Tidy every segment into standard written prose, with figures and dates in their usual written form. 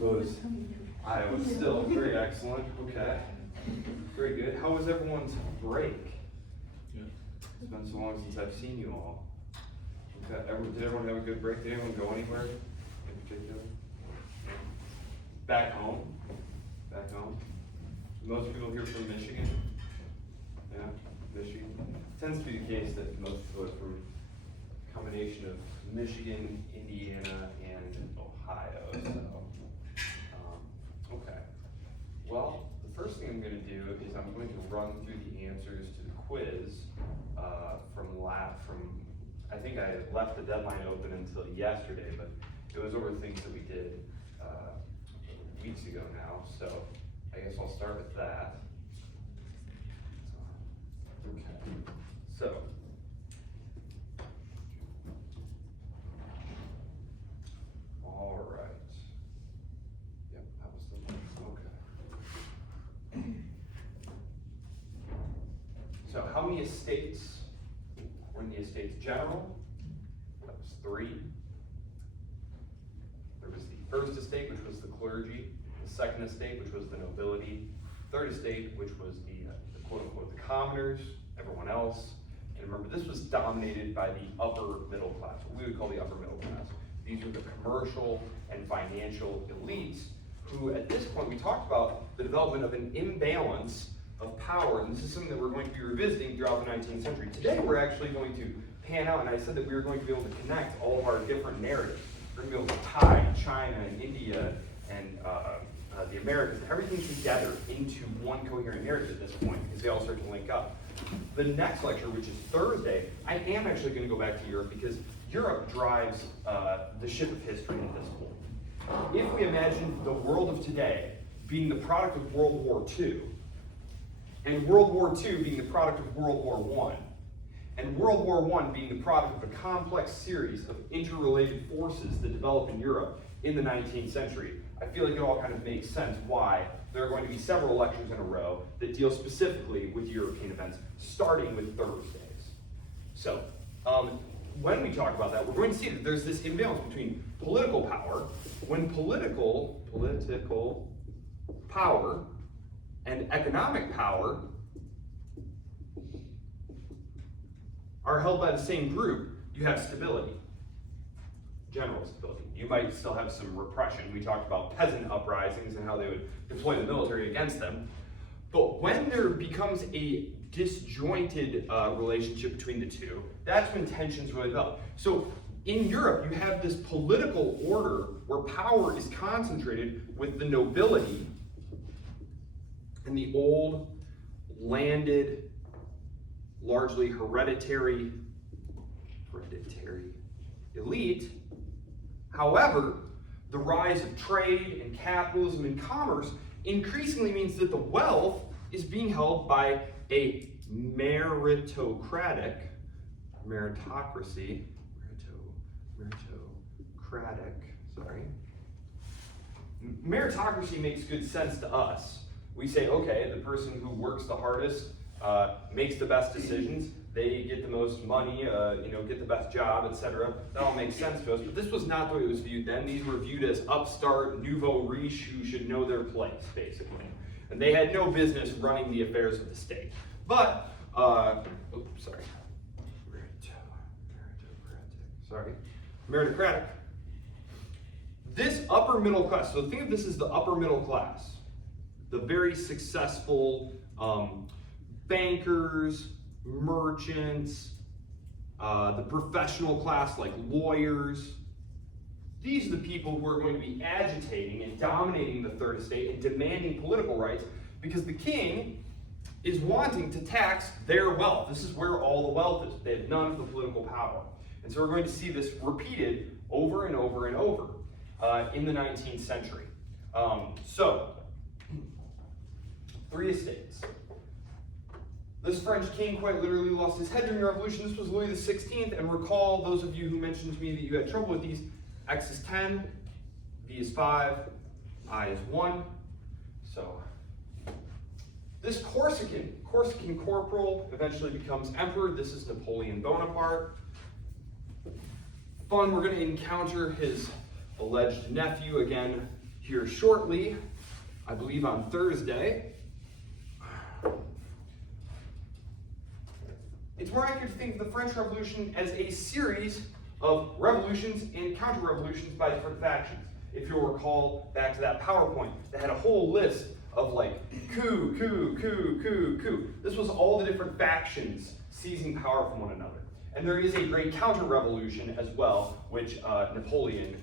suppose I was still very excellent. Okay. Very good. How was everyone's break? Yeah. It's been so long since I've seen you all. Okay. Did everyone have a good break? Did anyone go anywhere in particular? Back home? Back home? Most people here from Michigan? Yeah, Michigan. It tends to be the case that most people are from a combination of Michigan, Indiana, and Ohio. So, okay. Well, the first thing I'm going to do is I'm going to run through the answers to the quiz from I think I left the deadline open until yesterday, but it was over things that we did weeks ago now. So I guess I'll start with that. Okay. So. All right. Yep, that was the one. Okay. So how many estates were in the Estates General? That was 3. There was the first estate, which was the clergy, the second estate, which was the nobility, third estate, which was the quote-unquote the commoners, everyone else. And remember, this was dominated by the upper middle class, what we would call the upper middle class. These were the commercial and financial elites who, at this point, we talked about the development of an imbalance of power, and this is something that we're going to be revisiting throughout the 19th century. Today, we're actually going to pan out, and I said that we were going to be able to connect all of our different narratives. We're going to be able to tie China and India and the Americas, everything together into one coherent narrative at this point, because they all start to link up. The next lecture, which is Thursday, I am actually going to go back to Europe, because Europe drives the ship of history at this point. If we imagine the world of today being the product of World War II, and World War II being the product of World War I, and World War I being the product of a complex series of interrelated forces that develop in Europe in the 19th century, I feel like it all kind of makes sense why there are going to be several lectures in a row that deal specifically with European events, starting with Thursdays. So, when we talk about that, we're going to see that there's this imbalance between political power, when political power and economic power are held by the same group, you have stability, general stability. You might still have some repression. We talked about peasant uprisings and how they would deploy the military against them. But when there becomes a disjointed relationship between the two, that's when tensions really develop. So in Europe, you have this political order where power is concentrated with the nobility and the old, landed, largely hereditary elite. However, the rise of trade and capitalism and commerce increasingly means that the wealth is being held by a meritocratic, meritocracy makes good sense to us. We say, okay, the person who works the hardest makes the best decisions, they get the most money, get the best job, etc. That all makes sense to us, but this was not the way it was viewed then. These were viewed as upstart, nouveau riche who should know their place, basically. And they had no business running the affairs of the state. But, meritocratic. This upper middle class, so think of this as the upper middle class, the very successful bankers, merchants, the professional class like lawyers. These are the people who are going to be agitating and dominating the third estate and demanding political rights because the king is wanting to tax their wealth. This is where all the wealth is. They have none of the political power. And so we're going to see this repeated over and over and over in the 19th century. So, 3 estates. This French king quite literally lost his head during the revolution. This was Louis XVI, and recall, those of you who mentioned to me that you had trouble with these, X is 10, V is 5, I is 1. So, this Corsican corporal eventually becomes emperor. This is Napoleon Bonaparte. Fun, we're going to encounter his alleged nephew, again, here shortly, I believe on Thursday. It's more accurate to think of the French Revolution as a series of revolutions and counter-revolutions by different factions. If you'll recall back to that PowerPoint that had a whole list of like coup, coup, coup, coup, coup. This was all the different factions seizing power from one another. And there is a great counter-revolution as well, which Napoleon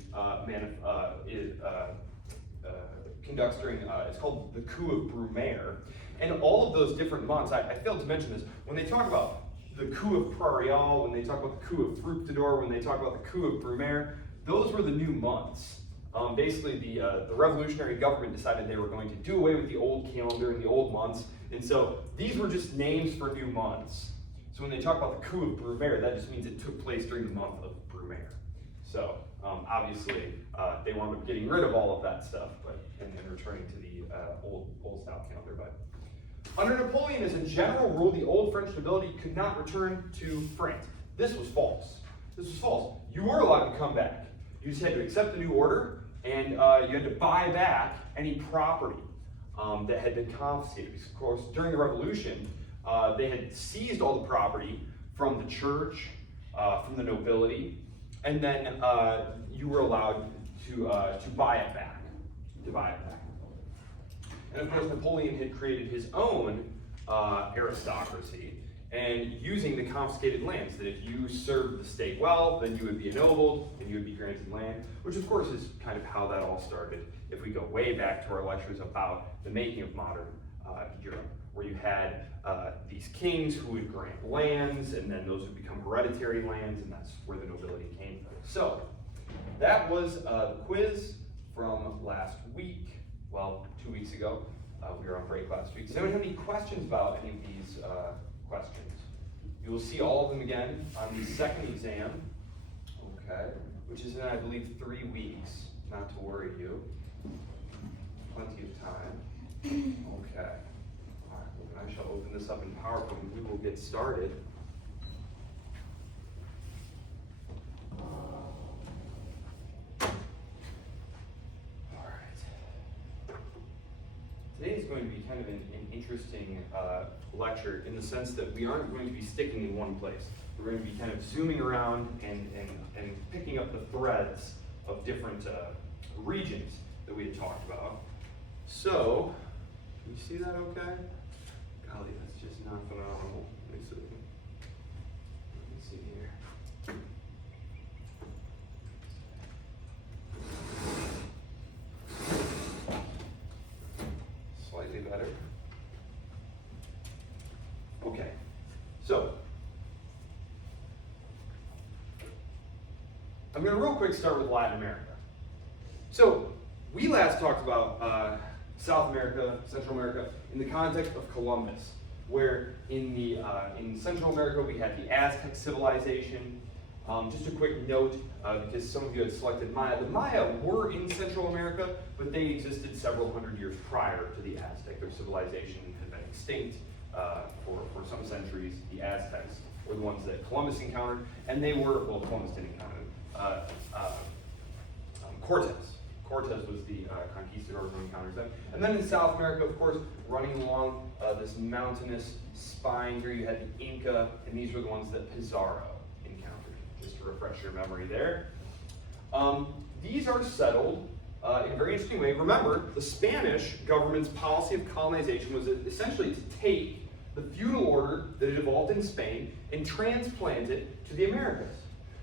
conducts during, it's called the coup of Brumaire. And all of those different months, I failed to mention this, when they talk about the coup of Prairial, when they talk about the coup of Fructidor, when they talk about the coup of Brumaire, those were the new months. Basically, the revolutionary government decided they were going to do away with the old calendar and the old months, and so these were just names for new months. So when they talk about the coup of Brumaire, that just means it took place during the month of Brumaire. So obviously, they wound up getting rid of all of that stuff, and returning to the old style calendar. But under Napoleon, as a general rule, the old French nobility could not return to France. This was false. This was false. You were allowed to come back. You just had to accept the new order, and you had to buy back any property that had been confiscated. Because, of course, during the Revolution, they had seized all the property from the church, from the nobility, and then you were allowed to buy it back. And of course, Napoleon had created his own aristocracy, and using the confiscated lands, that if you served the state well, then you would be ennobled, and you would be granted land, which of course is kind of how that all started, if we go way back to our lectures about the making of modern Europe, where you had these kings who would grant lands, and then those would become hereditary lands, and that's where the nobility came from. So, that was the quiz from last week. Well, 2 weeks ago. We were on break last week. Does anyone have any questions about any of these questions? You will see all of them again on the second exam, okay, which is in, I believe, 3 weeks, not to worry you. Plenty of time. Okay. All right, well, I shall open this up in PowerPoint and we will get started. Today is going to be kind of an interesting lecture in the sense that we aren't going to be sticking in one place. We're going to be kind of zooming around and picking up the threads of different regions that we had talked about. So, can you see that okay? Golly, that's just not phenomenal. Let me see here. Slightly better. Okay, so I'm going to real quick start with Latin America. So we last talked about South America, Central America, in the context of Columbus, where in Central America we had the Aztec civilization. Just a quick note, because some of you had selected Maya. The Maya were in Central America, but they existed several hundred years prior to the Aztec. Their civilization had been extinct for some centuries. The Aztecs were the ones that Columbus encountered, and they were, well, Columbus didn't encounter them. Cortez. Cortez was the conquistador who encounters them. And then in South America, of course, running along this mountainous spine here, you had the Inca, and these were the ones that Pizarro encountered, just to refresh your memory there. These are settled in a very interesting way. Remember, the Spanish government's policy of colonization was essentially to take the feudal order that had evolved in Spain and transplant it to the Americas.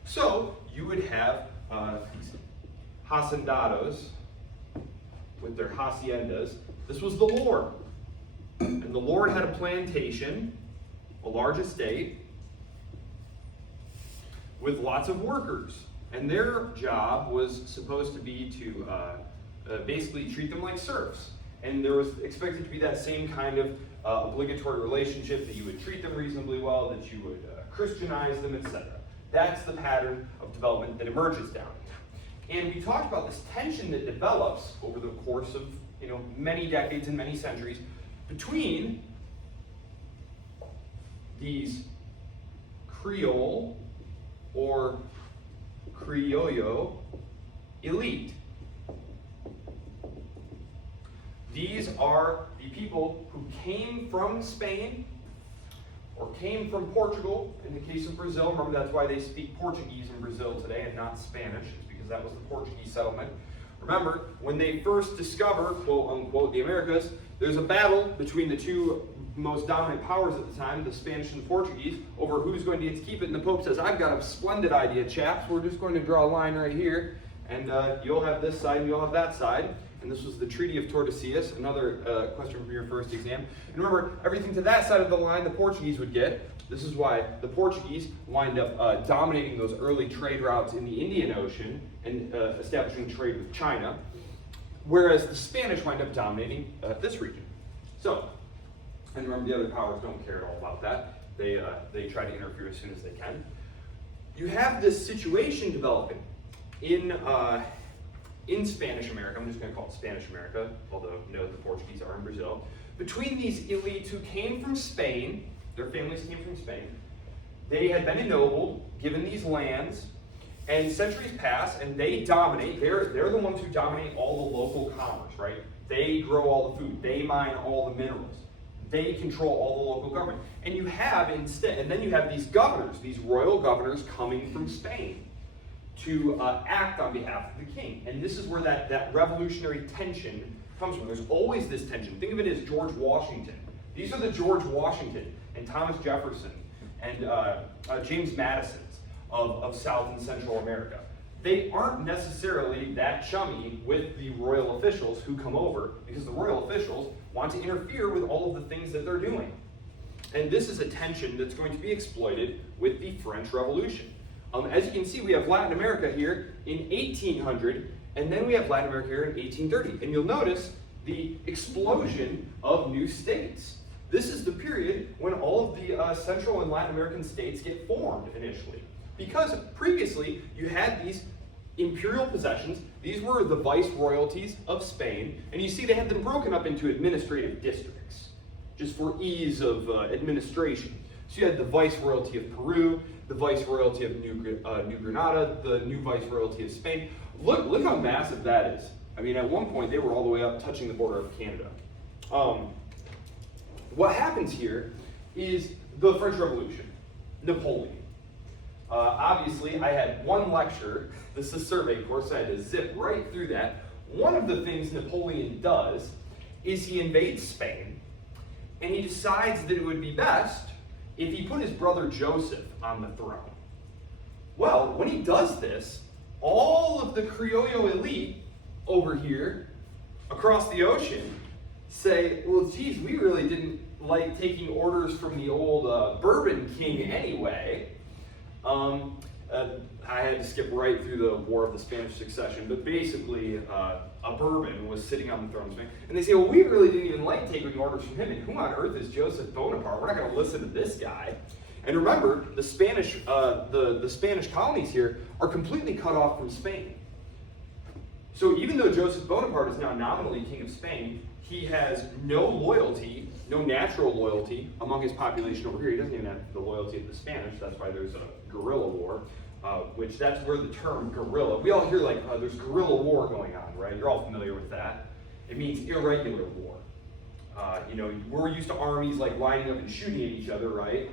So you would have these hacendados with their haciendas. This was the lord. And the lord had a plantation, a large estate, with lots of workers. And their job was supposed to be to basically treat them like serfs. And there was expected to be that same kind of obligatory relationship, that you would treat them reasonably well, that you would Christianize them, etc. That's the pattern of development that emerges down here. And we talked about this tension that develops over the course of many decades and many centuries between these Creole or Criollo elite people who came from Spain or came from Portugal. In the case of Brazil, remember that's why they speak Portuguese in Brazil today and not Spanish. It's because that was the Portuguese settlement. Remember, when they first discover, quote unquote, the Americas, there's a battle between the two most dominant powers at the time, the Spanish and the Portuguese, over who's going to get to keep it. And the Pope says, I've got a splendid idea, chaps. We're just going to draw a line right here, and you'll have this side and you'll have that side. And this was the Treaty of Tordesillas, another question from your first exam. And remember, everything to that side of the line the Portuguese would get. This is why the Portuguese wind up dominating those early trade routes in the Indian Ocean and establishing trade with China, whereas the Spanish wind up dominating this region. So, and remember the other powers don't care at all about that. They try to interfere as soon as they can. You have this situation developing in Spanish America. I'm just going to call it Spanish America, although note the Portuguese are in Brazil. Between these elites who came from Spain, their families came from Spain, they had been ennobled, given these lands, and centuries pass, and they dominate. They're the ones who dominate all the local commerce, right? They grow all the food. They mine all the minerals. They control all the local government. And you have and then you have these governors, these royal governors coming from Spain to act on behalf of the king. And this is where that revolutionary tension comes from. There's always this tension. Think of it as George Washington. These are the George Washington and Thomas Jefferson and James Madisons of South and Central America. They aren't necessarily that chummy with the royal officials who come over, because the royal officials want to interfere with all of the things that they're doing. And this is a tension that's going to be exploited with the French Revolution. As you can see, we have Latin America here in 1800, and then we have Latin America here in 1830. And you'll notice the explosion of new states. This is the period when all of the Central and Latin American states get formed initially. Because previously, you had these imperial possessions. These were the viceroyalties of Spain, and you see they had them broken up into administrative districts, just for ease of administration. So you had the viceroyalty of Peru, the viceroyalty of New Granada, the new viceroyalty of Spain. Look how massive that is. I mean, at one point, they were all the way up touching the border of Canada. What happens here is the French Revolution, Napoleon. Obviously, I had one lecture. This is a survey course, so I had to zip right through that. One of the things Napoleon does is he invades Spain, and he decides that it would be best if he put his brother Joseph on the throne. Well, when he does this, all of the Criollo elite over here, across the ocean, say, well, geez, we really didn't like taking orders from the old Bourbon king anyway. I had to skip right through the War of the Spanish Succession, but basically a Bourbon was sitting on the throne of Spain. And they say, well, we really didn't even like taking orders from him, and who on earth is Joseph Bonaparte? We're not going to listen to this guy. And remember, the Spanish colonies here are completely cut off from Spain. So even though Joseph Bonaparte is now nominally king of Spain, he has no loyalty, no natural loyalty among his population over here. He doesn't even have the loyalty of the Spanish. That's why there's a guerrilla war, which that's where the term guerrilla, we all hear like there's guerrilla war going on, right? You're all familiar with that. It means irregular war. We're used to armies like lining up and shooting at each other, right?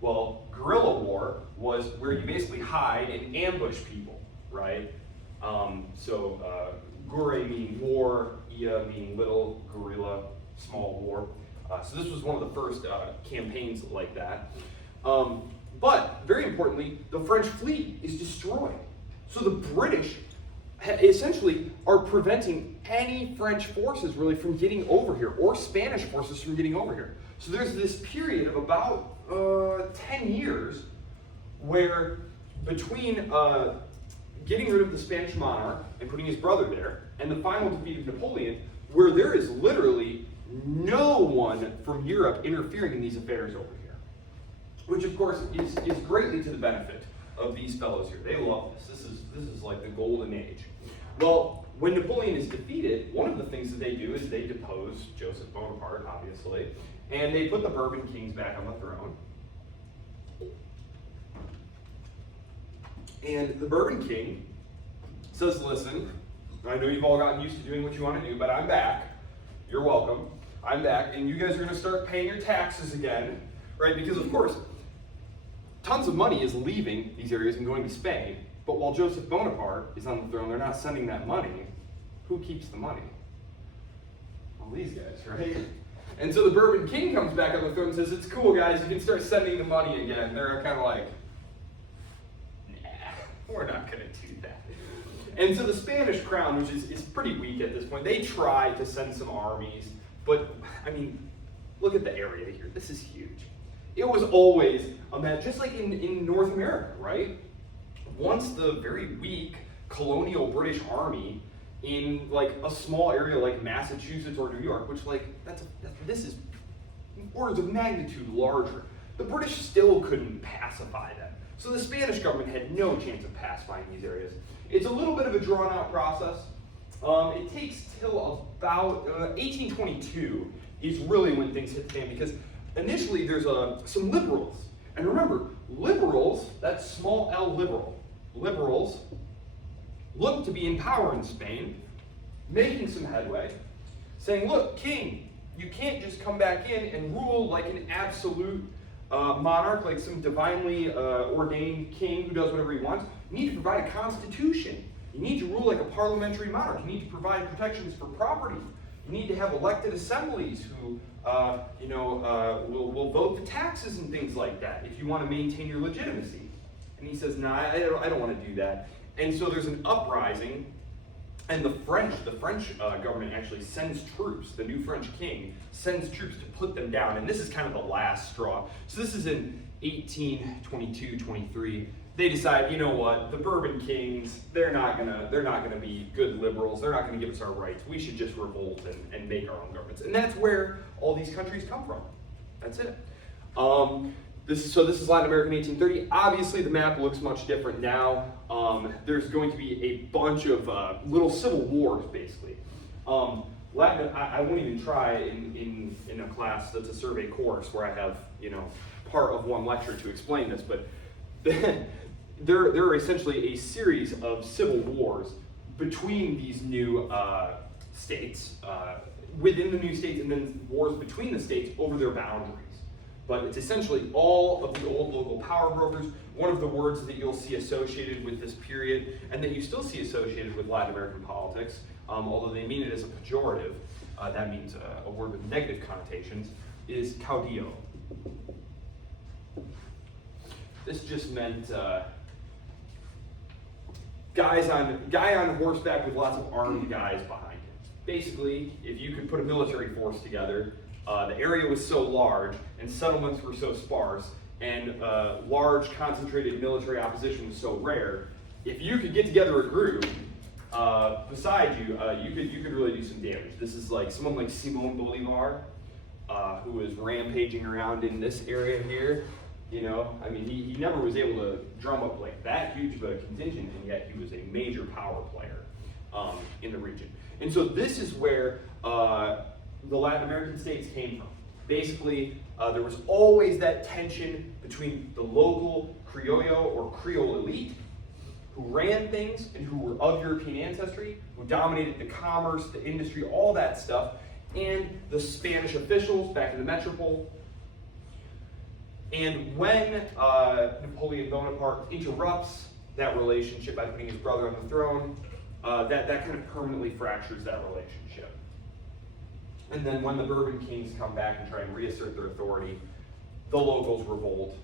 Well, guerrilla war was where you basically hide and ambush people, right? Gure meaning war, ia meaning little, guerrilla, small war. So this was one of the first campaigns like that. But very importantly, the French fleet is destroyed. So the British essentially are preventing any French forces really from getting over here, or Spanish forces from getting over here. So there's this period of about 10 years where between getting rid of the Spanish monarch and putting his brother there, and the final defeat of Napoleon, where there is literally no one from Europe interfering in these affairs over here. Which of course is greatly to the benefit of these fellows here. They love this. This is like the golden age. Well, when Napoleon is defeated, one of the things that they do is they depose Joseph Bonaparte, obviously, and they put the Bourbon kings back on the throne. And the Bourbon king says, listen, I know you've all gotten used to doing what you want to do, but I'm back. You're welcome. I'm back, and you guys are gonna start paying your taxes again, right? Because of course, tons of money is leaving these areas and going to Spain, but while Joseph Bonaparte is on the throne, they're not sending that money. Who keeps the money? Well, these guys, right? And so the Bourbon king comes back on the throne and says, it's cool, guys, you can start sending the money again. They're kind of like, nah, we're not going to do that. And so the Spanish crown, which is pretty weak at this point, they try to send some armies, but, I mean, look at the area here. This is huge. It was always a mess, just like in North America, right? Once the very weak colonial British army in like a small area like Massachusetts or New York, which like this is orders of magnitude larger. The British still couldn't pacify them. So the Spanish government had no chance of pacifying these areas. It's a little bit of a drawn out process. It takes till about 1822 is really when things hit the fan, because initially there's some liberals. And remember, liberals, that's small L liberals look to be in power in Spain, making some headway, saying, look, king, you can't just come back in and rule like an absolute monarch, like some divinely ordained king who does whatever he wants. You need to provide a constitution. You need to rule like a parliamentary monarch. You need to provide protections for property. You need to have elected assemblies who will vote the taxes and things like that if you want to maintain your legitimacy. And he says, nah, I don't want to do that. And so there's an uprising, and the French government actually sends troops. The new French king sends troops to put them down, and this is kind of the last straw. So this is in 1822-23. They decide, you know what, the Bourbon kings, they're not gonna be good liberals. They're not gonna give us our rights. We should just revolt and make our own governments. And that's where all these countries come from. That's it. This is Latin America in 1830. Obviously, the map looks much different now. There's going to be a bunch of little civil wars, basically. Latin, I won't even try in a class that's a survey course where I have, part of one lecture to explain this, but there are essentially a series of civil wars between these new states, within the new states, and then wars between the states over their boundaries. But it's essentially all of the old local power brokers. One of the words that you'll see associated with this period, and that you still see associated with Latin American politics, although they mean it as a pejorative, that means a word with negative connotations, is caudillo. This just meant guy on horseback with lots of armed guys behind him. Basically, if you could put a military force together, the area was so large and settlements were so sparse and large concentrated military opposition was so rare, if you could get together a group beside you, you could really do some damage. This is like someone like Simón Bolívar, who was rampaging around in this area here. He never was able to drum up like that huge of a contingent, and yet he was a major power player in the region. And so this is where the Latin American states came from. Basically, there was always that tension between the local Criollo or Creole elite, who ran things and who were of European ancestry, who dominated the commerce, the industry, all that stuff, and the Spanish officials back in the metropole. And when Napoleon Bonaparte interrupts that relationship by putting his brother on the throne, that kind of permanently fractures that relationship. And then when the Bourbon kings come back and try and reassert their authority, the locals revolt,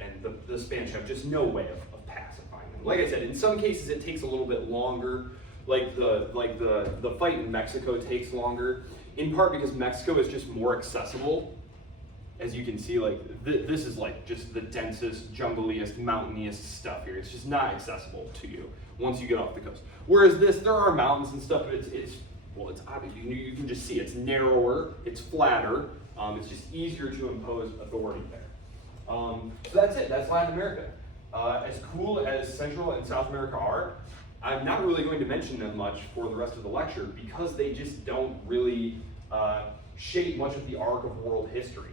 and the Spanish have just no way of pacifying them. Like I said, in some cases it takes a little bit longer. Like the fight in Mexico takes longer, in part because Mexico is just more accessible. As you can see, this is like just the densest, jungliest, mountainiest stuff here. It's just not accessible to you once you get off the coast. Whereas there are mountains and stuff, but it's obvious. You can just see it's narrower, it's flatter, it's just easier to impose authority there. So that's it. That's Latin America. As cool as Central and South America are, I'm not really going to mention them much for the rest of the lecture because they just don't really shape much of the arc of world history.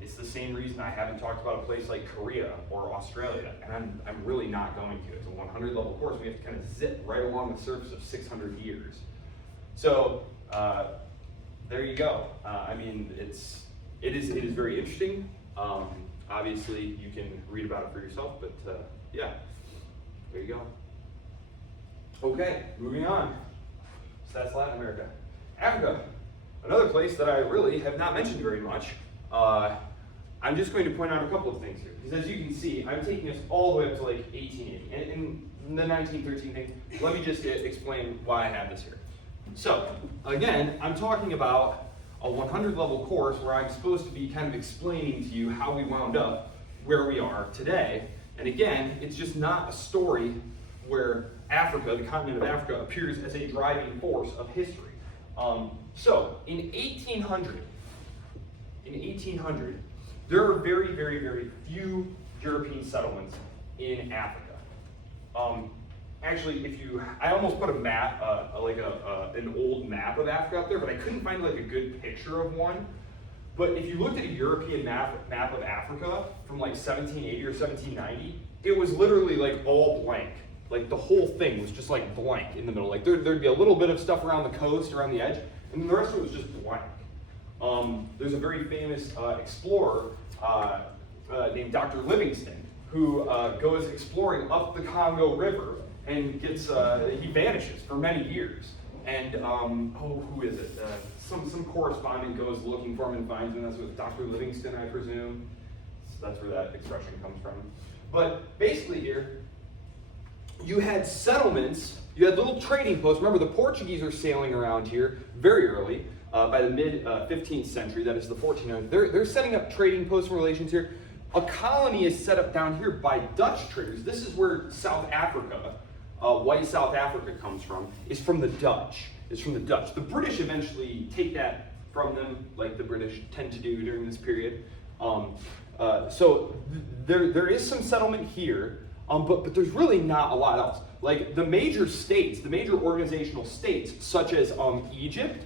It's the same reason I haven't talked about a place like Korea or Australia, and I'm really not going to. It's a 100 level course. We have to kind of zip right along the surface of 600 years. So there you go. I mean, it is very interesting. Obviously, you can read about it for yourself, but yeah, there you go. Okay, moving on. So that's Latin America. Africa, another place that I really have not mentioned very much. I'm just going to point out a couple of things here, because as you can see, I'm taking us all the way up to like 1880. And in the 1913 thing, let me just explain why I have this here. So, again, I'm talking about a 100 level course where I'm supposed to be kind of explaining to you how we wound up where we are today. And again, it's just not a story where Africa, the continent of Africa, appears as a driving force of history. So, in 1800, there are very, very, very few European settlements in Africa. Actually, I almost put a map, an old map of Africa up there, but I couldn't find like a good picture of one. But if you looked at a European map of Africa from like 1780 or 1790, it was literally like all blank. Like the whole thing was just like blank in the middle. Like there'd be a little bit of stuff around the coast, around the edge, and then the rest of it was just blank. There's a very famous explorer named Dr. Livingstone who goes exploring up the Congo River and he vanishes for many years. And who is it? Some correspondent goes looking for him and finds him. That's with Dr. Livingstone, I presume. So that's where that expression comes from. But basically here, you had settlements, you had little trading posts. Remember, the Portuguese are sailing around here very early, by the mid-15th century, that is the 1400s. They're setting up trading posts and relations here. A colony is set up down here by Dutch traders. This is where South Africa, white South Africa comes from, is from the Dutch. The British eventually take that from them, like the British tend to do during this period. So there is some settlement here, but there's really not a lot else. Like the major states, the major organizational states, such as Egypt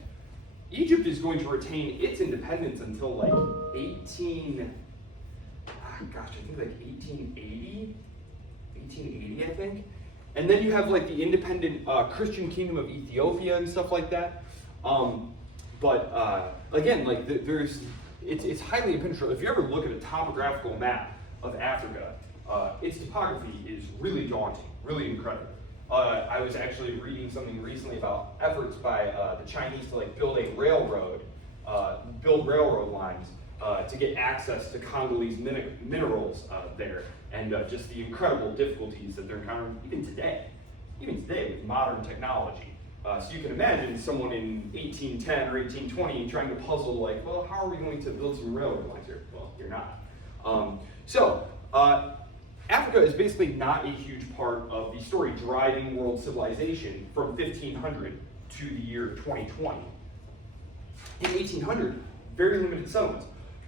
is going to retain its independence until like 1880, I think. And then you have like the independent Christian kingdom of Ethiopia and stuff like that. Again, like it's highly impenitrable. If you ever look at a topographical map of Africa, its topography is really daunting, really incredible. I was actually reading something recently about efforts by the Chinese to like build railroad lines to get access to Congolese minerals there, and just the incredible difficulties that they're encountering even today with modern technology. So you can imagine someone in 1810 or 1820 trying to puzzle like, well, how are we going to build some railroad lines here? Well, you're not. Africa is basically not a huge part of the story driving world civilization from 1500 to the year 2020. In 1800, very limited settlements.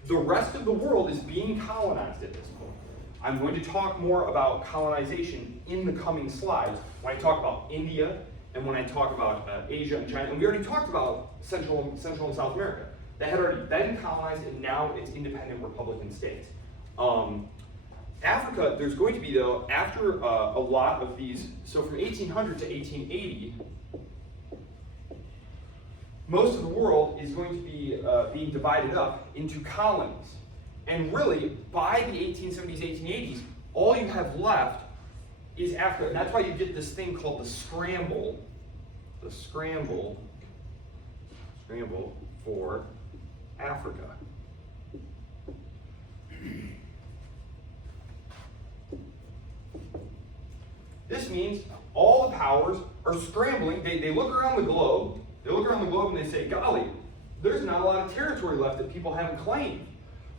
The rest of the world is being colonized at this point. I'm going to talk more about colonization in the coming slides when I talk about India and when I talk about Asia and China. And we already talked about Central and South America. They had already been colonized and now it's independent republican states. Africa, there's going to be, though, after a lot of these, so from 1800 to 1880, most of the world is going to be being divided up into colonies. And really, by the 1870s, 1880s, all you have left is Africa. And that's why you get this thing called the scramble for Africa. This means all the powers are scrambling. They look around the globe. And they say, golly, there's not a lot of territory left that people haven't claimed.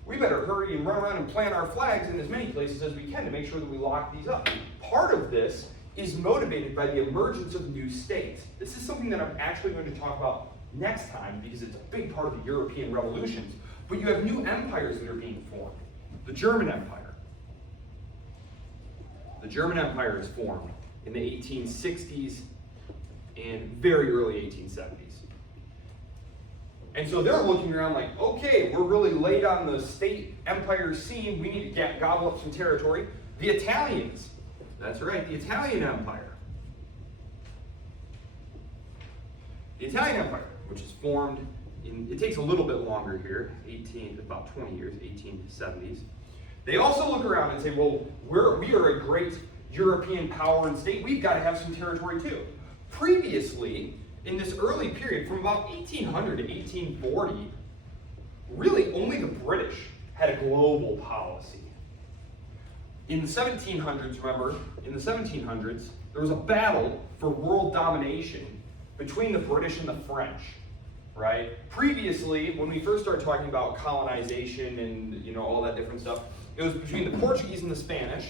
We better hurry and run around and plant our flags in as many places as we can to make sure that we lock these up. Part of this is motivated by the emergence of new states. This is something that I'm actually going to talk about next time because it's a big part of the European revolutions. But you have new empires that are being formed. The German Empire. The German Empire is formed in the 1860s and very early 1870s. And so they're looking around like, okay, we're really late on the state empire scene. We need to gobble up some territory. The Italians, that's right, the Italian Empire. The Italian Empire, which is formed it takes a little bit longer here, about 20 years, 1870s. They also look around and say, well, we are a great European power and state, we've got to have some territory too. Previously, in this early period, from about 1800 to 1840, really only the British had a global policy. In the 1700s, remember, in the 1700s, there was a battle for world domination between the British and the French, right? Previously, when we first started talking about colonization and all that different stuff, it was between the Portuguese and the Spanish.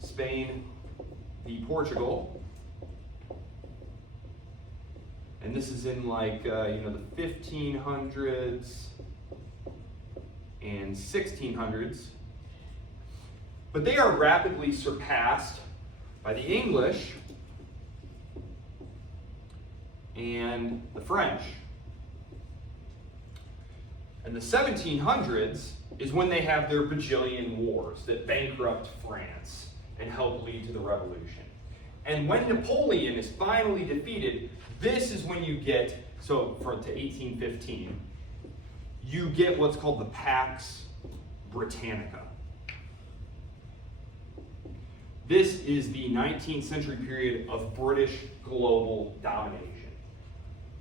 Spain v. Portugal. And this is in like, the 1500s and 1600s. But they are rapidly surpassed by the English and the French. And the 1700s is when they have their bajillion wars that bankrupt France and help lead to the revolution. And when Napoleon is finally defeated, this is when you get, to 1815, you get what's called the Pax Britannica. This is the 19th century period of British global domination.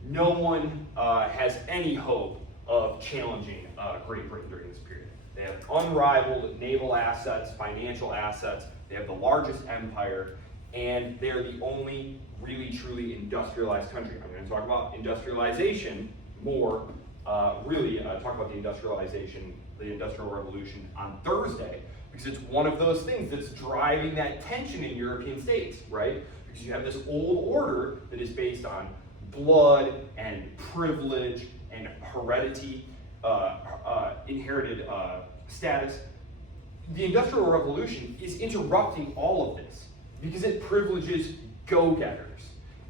No one has any hope of challenging Great Britain during this period. They have unrivaled naval assets, financial assets, they have the largest empire, and they're the only really truly industrialized country. I'm going to talk about industrialization more, talk about the Industrial Revolution on Thursday, because it's one of those things that's driving that tension in European states, right? Because you have this old order that is based on blood and privilege and heredity, inherited status. The Industrial Revolution is interrupting all of this because it privileges go-getters.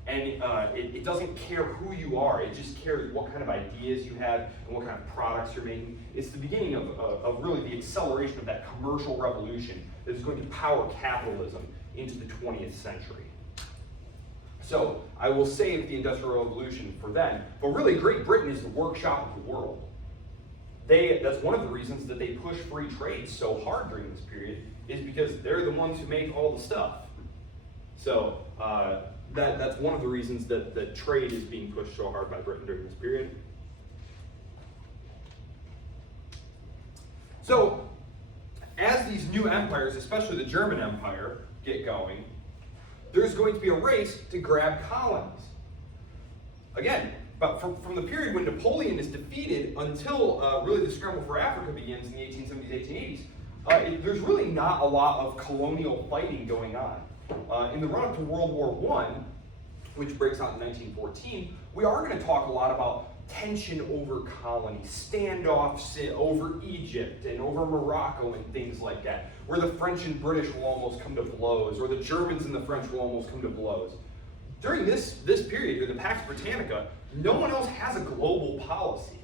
And it doesn't care who you are, it just cares what kind of ideas you have and what kind of products you're making. It's the beginning of really the acceleration of that commercial revolution that is going to power capitalism into the 20th century. So I will save the Industrial Revolution for then, but really Great Britain is the workshop of the world. That's one of the reasons that they push free trade so hard during this period, is because they're the ones who make all the stuff. So that's one of the reasons that trade is being pushed so hard by Britain during this period. So as these new empires, especially the German Empire, get going, there's going to be a race to grab colonies. Again, but from the period when Napoleon is defeated until really the scramble for Africa begins in the 1870s, 1880s, there's really not a lot of colonial fighting going on. In the run-up to World War I, which breaks out in 1914, we are going to talk a lot about tension over colonies, standoffs over Egypt and over Morocco and things like that, where the French and British will almost come to blows, or the Germans and the French will almost come to blows. During this period, during the Pax Britannica, no one else has a global policy.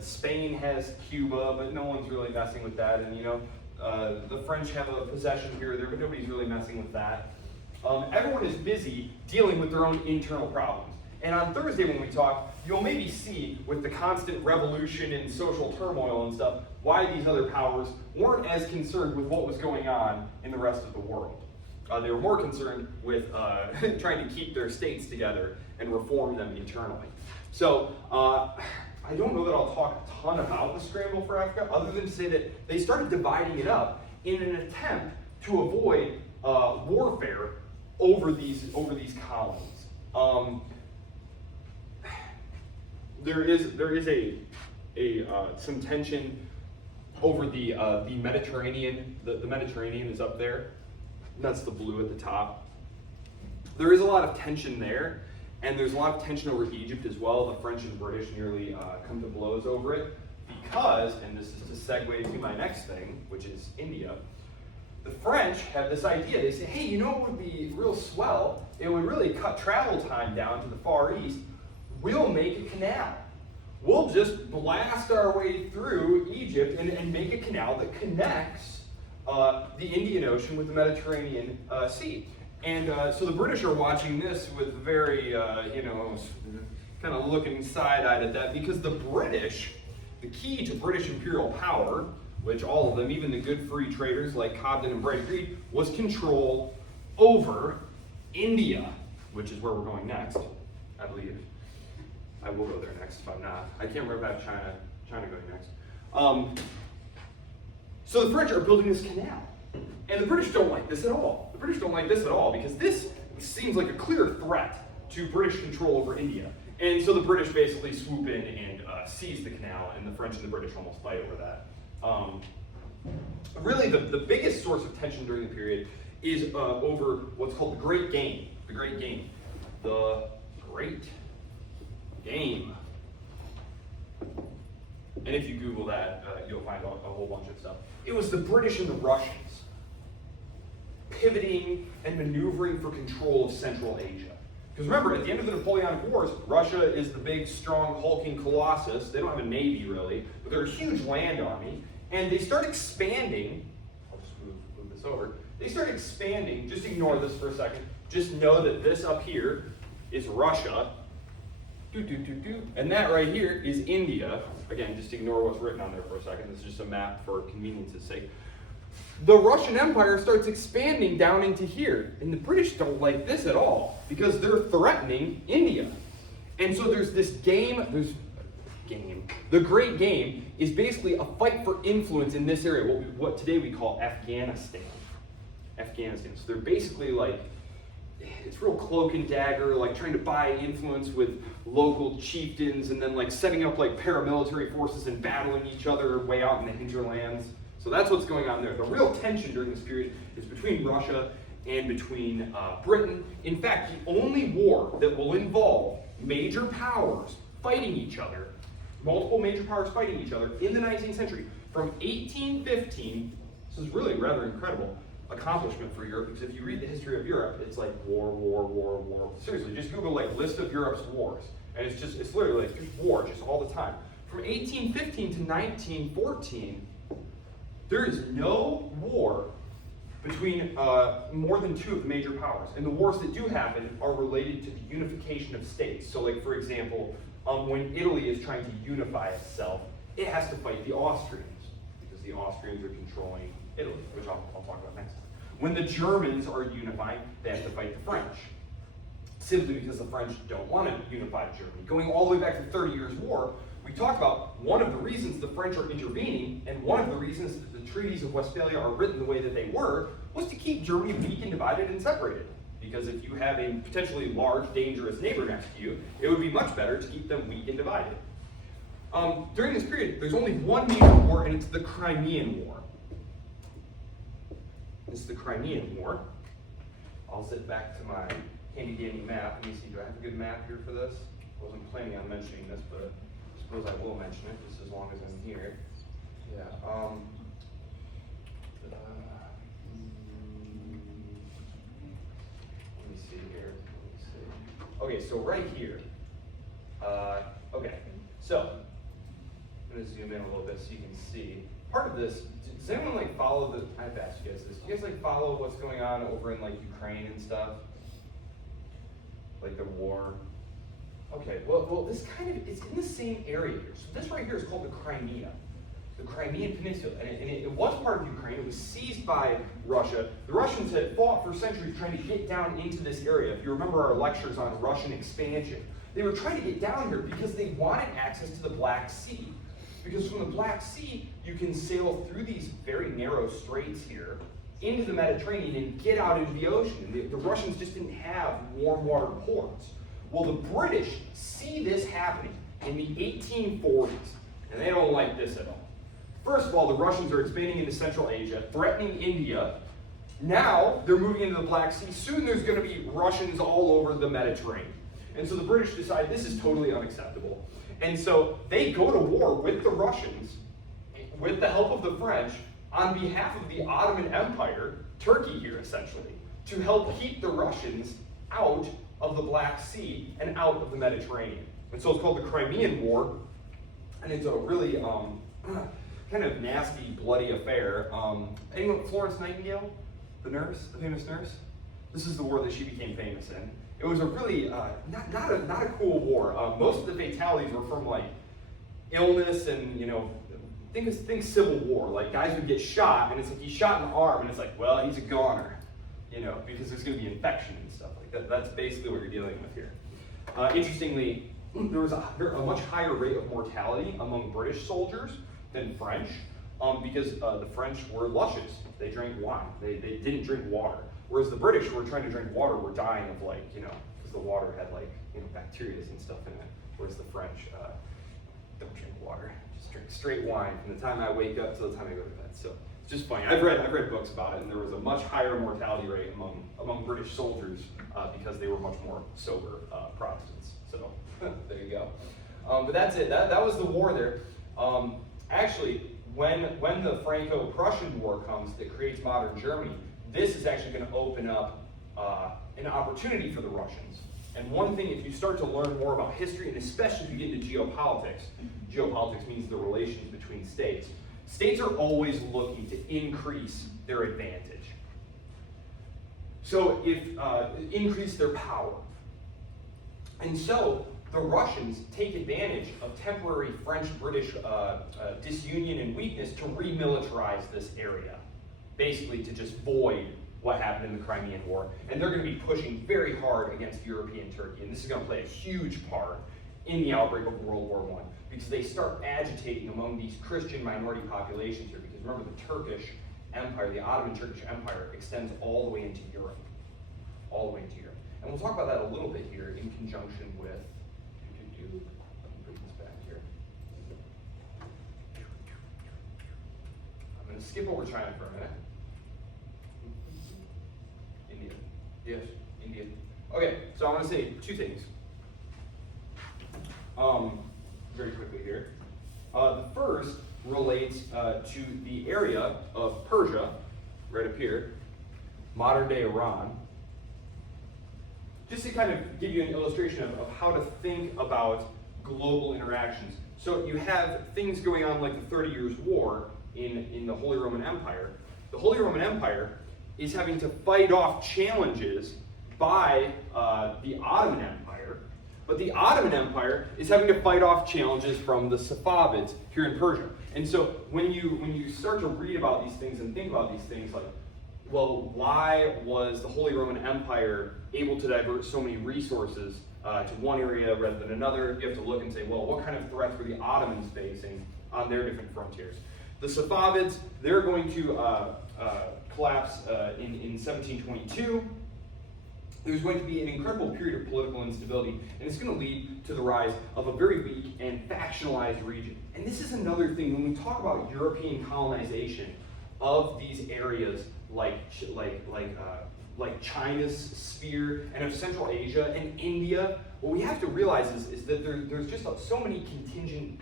Spain has Cuba, but no one's really messing with that, and the French have a possession here or there, but nobody's really messing with that. Everyone is busy dealing with their own internal problems. And on Thursday when we talk, you'll maybe see with the constant revolution and social turmoil and stuff, why these other powers weren't as concerned with what was going on in the rest of the world. They were more concerned with trying to keep their states together and reform them internally. So I don't know that I'll talk a ton about the scramble for Africa, other than to say that they started dividing it up in an attempt to avoid warfare over these colonies. There is some tension over the Mediterranean. The Mediterranean is up there. That's the blue at the top. There is a lot of tension there, and there's a lot of tension over Egypt as well. The French and British nearly come to blows over it because, and this is to segue to my next thing, which is India. The French have this idea. They say, hey, you know what would be real swell? It would really cut travel time down to the Far East. We'll make a canal. We'll just blast our way through Egypt and make a canal that connects the Indian Ocean with the Mediterranean Sea. And so the British are watching this with very, kind of looking side-eyed at that because the British, the key to British imperial power, which all of them, even the good free traders like Cobden and Bright Creed, was control over India, which is where we're going next, I believe. I will go there next if I'm not. I can't remember about China going next. So the French are building this canal. And the British don't like this at all. The British don't like this at all because this seems like a clear threat to British control over India. And so the British basically swoop in and seize the canal, and the French and the British almost fight over that. Really, the biggest source of tension during the period is over what's called the Great Game. The Great Game. The Great Game. And if you Google that, you'll find a whole bunch of stuff. It was the British and the Russians pivoting and maneuvering for control of Central Asia. Because remember, at the end of the Napoleonic Wars, Russia is the big, strong, hulking colossus. They don't have a navy, really, but they're a huge land army. And they start expanding. I'll just move this over. They start expanding. Just ignore this for a second. Just know that this up here is Russia. And that right here is India. Again, just ignore what's written on there for a second. This is just a map for convenience's sake. The Russian Empire starts expanding down into here. And the British don't like this at all because they're threatening India. And so there's this game, The Great Game is basically a fight for influence in this area, what today we call Afghanistan. So they're basically like, it's real cloak and dagger, like trying to buy influence with local chieftains and then like setting up like paramilitary forces and battling each other way out in the hinterlands. So that's what's going on there. The real tension during this period is between Russia and between Britain. In fact, the only war that will involve major powers fighting each other, multiple major powers fighting each other in the 19th century, from 1815, this is really rather incredible accomplishment for Europe, because if you read the history of Europe, it's like war. Seriously, just Google like list of Europe's wars, and it's literally like just war, just all the time. From 1815 to 1914, there is no war between more than two of the major powers. And the wars that do happen are related to the unification of states. So like, for example, when Italy is trying to unify itself, it has to fight the Austrians, because the Austrians are controlling Italy, which I'll talk about next time. When the Germans are unifying, they have to fight the French, simply because the French don't want to unify Germany. Going all the way back to the 30 Years' War, we talked about one of the reasons the French are intervening, and one of the reasons that the treaties of Westphalia are written the way that they were, was to keep Germany weak and divided and separated. Because if you have a potentially large, dangerous neighbor next to you, it would be much better to keep them weak and divided. During this period, there's only one major war, and it's the Crimean War. This is the Crimean War. I'll sit back to my handy-dandy map. Let me see, do I have a good map here for this? I wasn't planning on mentioning this, but I suppose I will mention it, just as long as I'm here. Yeah. Let me see here. Okay, so right here. Okay, so I'm going to zoom in a little bit so you can see. Part of this, does anyone like follow the, I have to ask you guys this, do you guys like follow what's going on over in like Ukraine and stuff? Like the war? Okay, well this kind of, it's in the same area here. So this right here is called the Crimea, the Crimean Peninsula. And it was part of Ukraine. It was seized by Russia. The Russians had fought for centuries trying to get down into this area. If you remember our lectures on Russian expansion, they were trying to get down here because they wanted access to the Black Sea. Because from the Black Sea, you can sail through these very narrow straits here into the Mediterranean and get out into the ocean. The Russians just didn't have warm water ports. Well, the British see this happening in the 1840s, and they don't like this at all. First of all, the Russians are expanding into Central Asia, threatening India. Now, they're moving into the Black Sea. Soon there's going to be Russians all over the Mediterranean. And so the British decide this is totally unacceptable. And so they go to war with the Russians, with the help of the French, on behalf of the Ottoman Empire, Turkey here essentially, to help keep the Russians out of the Black Sea and out of the Mediterranean. And so it's called the Crimean War, and it's a really kind of nasty, bloody affair. Anyone, Florence Nightingale, the nurse, the famous nurse? This is the war that she became famous in. it was a really, not a cool war. Most of the fatalities were from like illness and, think Civil War. Like guys would get shot and it's like he's shot in the arm and it's like, well, he's a goner, because there's going to be infection and stuff like that. That's basically what you're dealing with here. Interestingly, there was a much higher rate of mortality among British soldiers than French, because the French were luscious. They drank wine. They didn't drink water. Whereas the British who were trying to drink water were dying of because the water had bacteria and stuff in it. Whereas the French don't drink water, just drink straight wine from the time I wake up to the time I go to bed. So it's just funny. I've read books about it, and there was a much higher mortality rate among British soldiers because they were much more sober Protestants. So there you go. But that's it. That was the war there. Actually, when the Franco-Prussian War comes that creates modern Germany, this is actually going to open up an opportunity for the Russians. And one thing, if you start to learn more about history, and especially if you get into geopolitics means the relations between states. States are always looking to increase their advantage. So increase their power. And so the Russians take advantage of temporary French-British disunion and weakness to remilitarize this area, basically to just void what happened in the Crimean War. And they're going to be pushing very hard against European Turkey. And this is going to play a huge part in the outbreak of World War I, because they start agitating among these Christian minority populations here. Because remember, the Turkish Empire, the Ottoman Turkish Empire, extends all the way into Europe. All the way into Europe. And we'll talk about that a little bit here in conjunction with, let me put this back here. I'm going to skip over China for a minute. India. Yes, India. Okay, so I want to say two things. Very quickly here. The first relates to the area of Persia, right up here, modern day Iran. Just to kind of give you an illustration of how to think about global interactions. So you have things going on like the 30 Years' War in the Holy Roman Empire. The Holy Roman Empire is having to fight off challenges by the Ottoman Empire, but the Ottoman Empire is having to fight off challenges from the Safavids here in Persia. And so when you start to read about these things and think about these things, like, well, why was the Holy Roman Empire able to divert so many resources to one area rather than another? You have to look and say, well, what kind of threats were the Ottomans facing on their different frontiers? The Safavids, they're going to collapse in 1722. There's going to be an incredible period of political instability, and it's going to lead to the rise of a very weak and factionalized region. And this is another thing, when we talk about European colonization of these areas like China's sphere and of Central Asia and India, what we have to realize is that there's just so many contingency.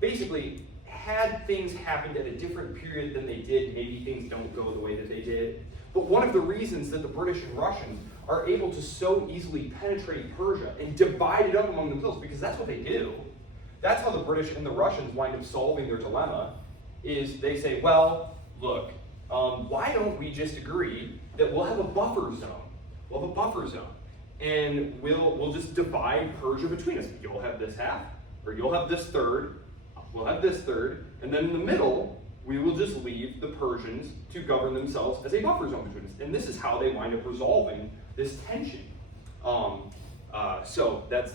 Basically, had things happened at a different period than they did, maybe things don't go the way that they did. But one of the reasons that the British and Russians are able to so easily penetrate Persia and divide it up among themselves, because that's what they do. That's how the British and the Russians wind up solving their dilemma, is they say, well, look, why don't we just agree that we'll have a buffer zone? We'll have a buffer zone. And we'll just divide Persia between us. You'll have this half, or you'll have this third, we'll have this third, and then in the middle, we will just leave the Persians to govern themselves as a buffer zone between us. And this is how they wind up resolving this tension. So that's,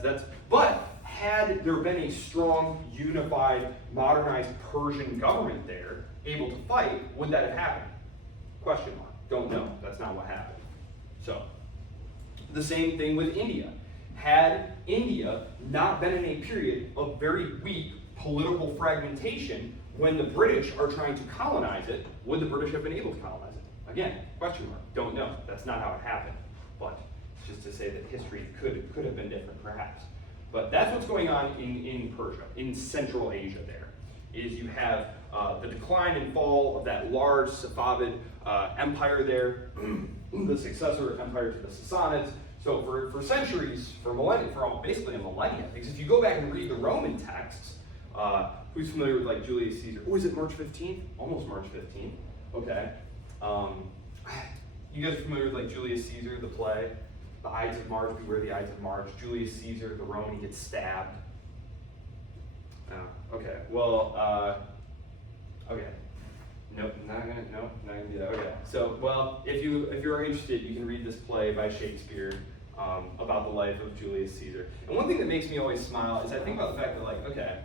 but had there been a strong, unified, modernized Persian government there, able to fight, would that have happened? Question mark. Don't know. That's not what happened. So, the same thing with India. Had India not been in a period of very weak political fragmentation when the British are trying to colonize it, would the British have been able to colonize it? Again, question mark. Don't know. That's not how it happened. But it's just to say that history could have been different, perhaps. But that's what's going on in Persia, in Central Asia there, is you have the decline and fall of that large Safavid empire there, the successor empire to the Sassanids. So for centuries, basically a millennia, because if you go back and read the Roman texts, who's familiar with like Julius Caesar? Oh, is it March 15th? Almost March 15th. Okay. You guys are familiar with like Julius Caesar, the play? The Ides of March, beware the Ides of March. Julius Caesar, the Roman, he gets stabbed. Oh, okay, well, okay. Nope, not gonna do that. Okay, so, well, if you're interested, you can read this play by Shakespeare about the life of Julius Caesar. And one thing that makes me always smile is I think about the fact that, like, okay,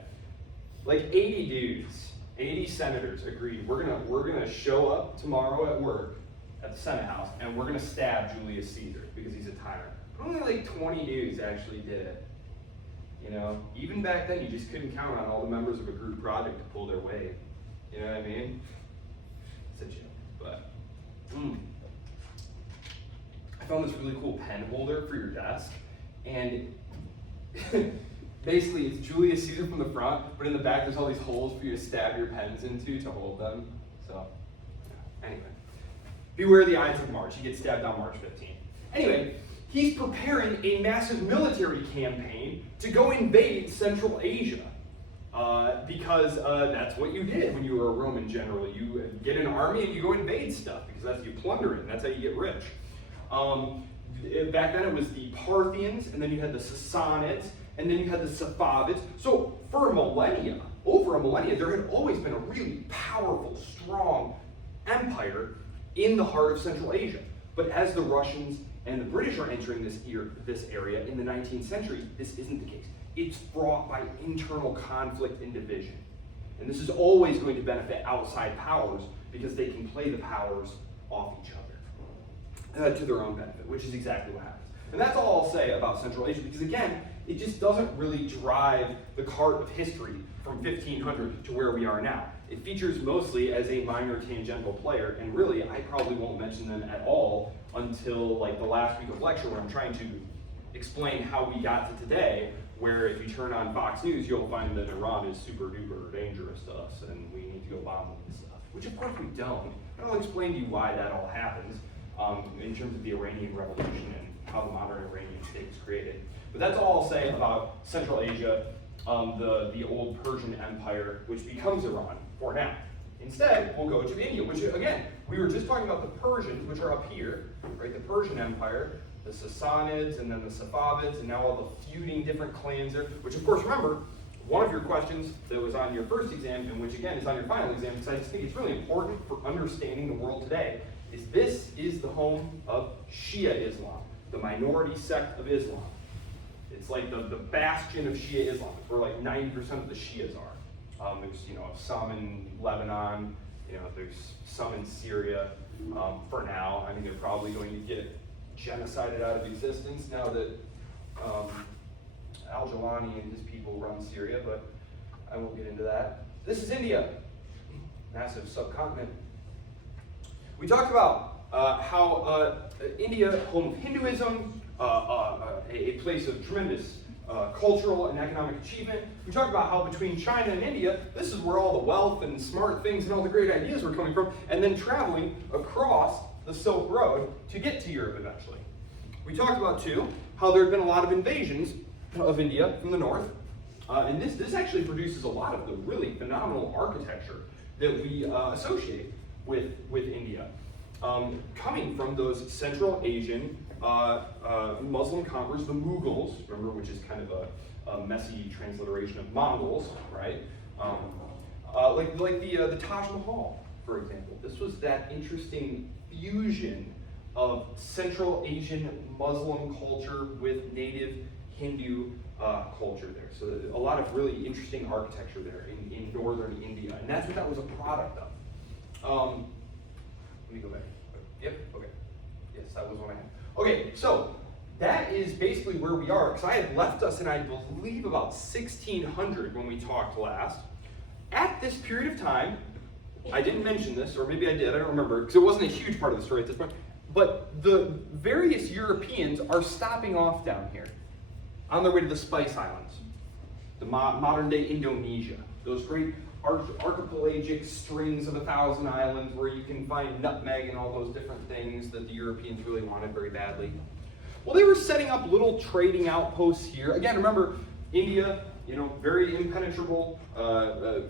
like 80 dudes, 80 senators agreed, we're gonna show up tomorrow at work at the Senate House, and we're gonna stab Julius Caesar because he's a tyrant. But only like 20 dudes actually did it. You know, even back then, you just couldn't count on all the members of a group project to pull their weight. You know what I mean? It's a joke, but I found this really cool pen holder for your desk, and basically it's Julius Caesar from the front, but in the back there's all these holes for you to stab your pens into to hold them. So, anyway, beware the Ides of March. He gets stabbed on March 15th. Anyway, he's preparing a massive military campaign to go invade Central Asia. Because that's what you did when you were a Roman general. You get an army and you go invade stuff because that's you plunder it and that's how you get rich. Back then it was the Parthians, and then you had the Sassanids, and then you had the Safavids. So for over a millennia, there had always been a really powerful, strong empire in the heart of Central Asia. But as the Russians and the British are entering this area in the 19th century, this isn't the case. It's brought by internal conflict and division. And this is always going to benefit outside powers because they can play the powers off each other to their own benefit, which is exactly what happens. And that's all I'll say about Central Asia because, again, it just doesn't really drive the cart of history from 1500 to where we are now. It features mostly as a minor tangential player, and really, I probably won't mention them at all until like the last week of lecture where I'm trying to explain how we got to today, where if you turn on Fox News, you'll find that Iran is super duper dangerous to us and we need to go bomb them and stuff, which of course we don't. And I'll explain to you why that all happens in terms of the Iranian Revolution and how the modern Iranian state was created. But that's all I'll say about Central Asia, the old Persian Empire, which becomes Iran for now. Instead, we'll go to India, which again, we were just talking about the Persians, which are up here, right? The Persian Empire, the Sassanids, and then the Safavids, and now all the feuding different clans there, which of course, remember, one of your questions that was on your first exam, and which again is on your final exam, because I just think it's really important for understanding the world today, is this is the home of Shia Islam, the minority sect of Islam. It's like the bastion of Shia Islam. It's where like 90% of the Shias are. There's some in Lebanon, there's some in Syria. For now, I mean they're probably going to get genocided out of existence now that Al-Jawani and his people run Syria, but I won't get into that. This is India, massive subcontinent. We talked about how India, home of Hinduism, a place of tremendous cultural and economic achievement. We talked about how between China and India, this is where all the wealth and smart things and all the great ideas were coming from, and then traveling across the Silk Road to get to Europe eventually. We talked about, too, how there had been a lot of invasions of India from the north, and this actually produces a lot of the really phenomenal architecture that we associate with India, coming from those Central Asian Muslim conquerors, the Mughals, remember, which is kind of a messy transliteration of Mongols, right? Like the Taj Mahal, for example. This was that interesting fusion of Central Asian Muslim culture with native Hindu culture there. So a lot of really interesting architecture there in northern India, and that's what that was a product of. Let me go back. Yep, okay. Yes, that was what I had. Okay, so that is basically where we are, because I had left us in, I believe, about 1600 when we talked last. At this period of time, I didn't mention this, or maybe I did, I don't remember, because it wasn't a huge part of the story at this point, but the various Europeans are stopping off down here on their way to the Spice Islands, the modern-day Indonesia, those great archipelagic strings of 1,000 islands where you can find nutmeg and all those different things that the Europeans really wanted very badly. Well, they were setting up little trading outposts here. Again, remember, India, very impenetrable,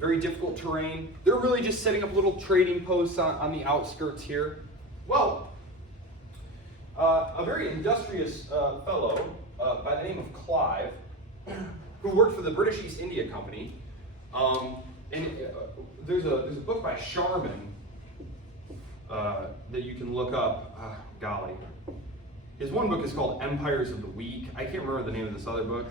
very difficult terrain. They're really just setting up little trading posts on the outskirts here. Well, a very industrious fellow by the name of Clive, who worked for the British East India Company. There's a book by Sharman that you can look up. Golly. His one book is called Empires of the Weak. I can't remember the name of this other book,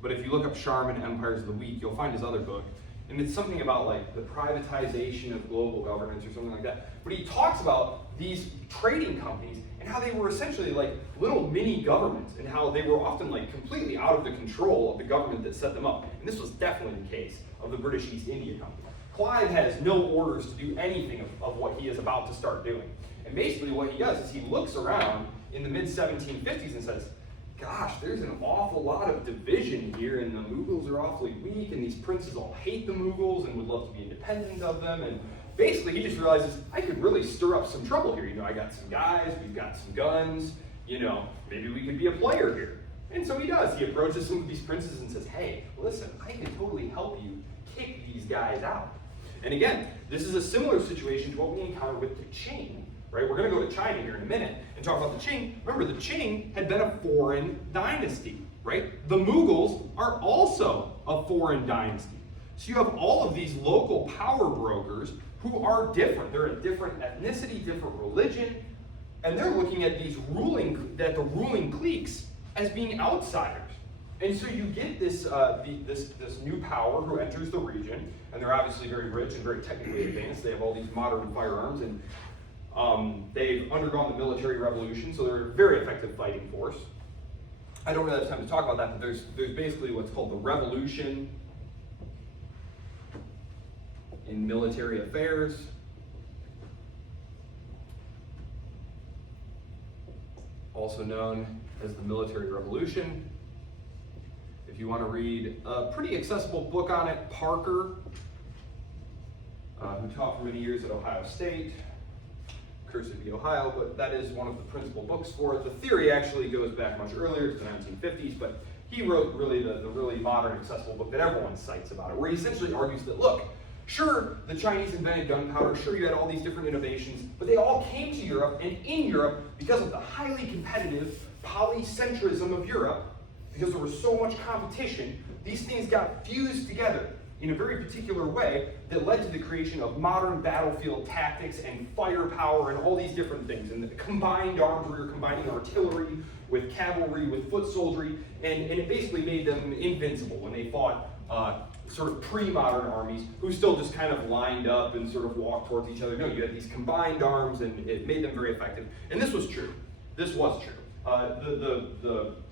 but if you look up Sharman, Empires of the Weak, you'll find his other book. And it's something about like the privatization of global governance or something like that. But he talks about these trading companies and how they were essentially like little mini governments and how they were often like completely out of the control of the government that set them up. And this was definitely the case of the British East India Company. Clive has no orders to do anything of what he is about to start doing. And basically what he does is he looks around in the mid-1750s and says, gosh, there's an awful lot of division here, and the Mughals are awfully weak, and these princes all hate the Mughals and would love to be independent of them. And basically, he just realizes, I could really stir up some trouble here. You know, I got some guys, we've got some guns, you know, maybe we could be a player here. And so he does. He approaches some of these princes and says, hey, listen, I can totally help you kick these guys out. And again, this is a similar situation to what we encountered with the Qing. Right? We're going to go to China here in a minute and talk about the Qing. Remember, the Qing had been a foreign dynasty, right? The Mughals are also a foreign dynasty. So you have all of these local power brokers who are different. They're a different ethnicity, different religion, and they're looking at the ruling cliques as being outsiders. And so you get this this new power who enters the region, and they're obviously very rich and very technically advanced. They have all these modern firearms, and they've undergone the military revolution, so they're a very effective fighting force. I don't really have time to talk about that, but there's basically what's called the revolution in military affairs. Also known as the military revolution. If you want to read a pretty accessible book on it, Parker, who taught for many years at Ohio State, cursed be Ohio, but that is one of the principal books for it. The theory actually goes back much earlier to the 1950s, but he wrote really the really modern, accessible book that everyone cites about it, where he essentially argues that, look, sure, the Chinese invented gunpowder, sure, you had all these different innovations, but they all came to Europe, and in Europe, because of the highly competitive polycentrism of Europe, because there was so much competition, these things got fused together in a very particular way that led to the creation of modern battlefield tactics and firepower and all these different things. And the combined arms, where you're combining artillery with cavalry, with foot soldiery, and it basically made them invincible when they fought sort of pre-modern armies who still just kind of lined up and sort of walked towards each other. No, you had these combined arms, and it made them very effective. And this was true. This was true.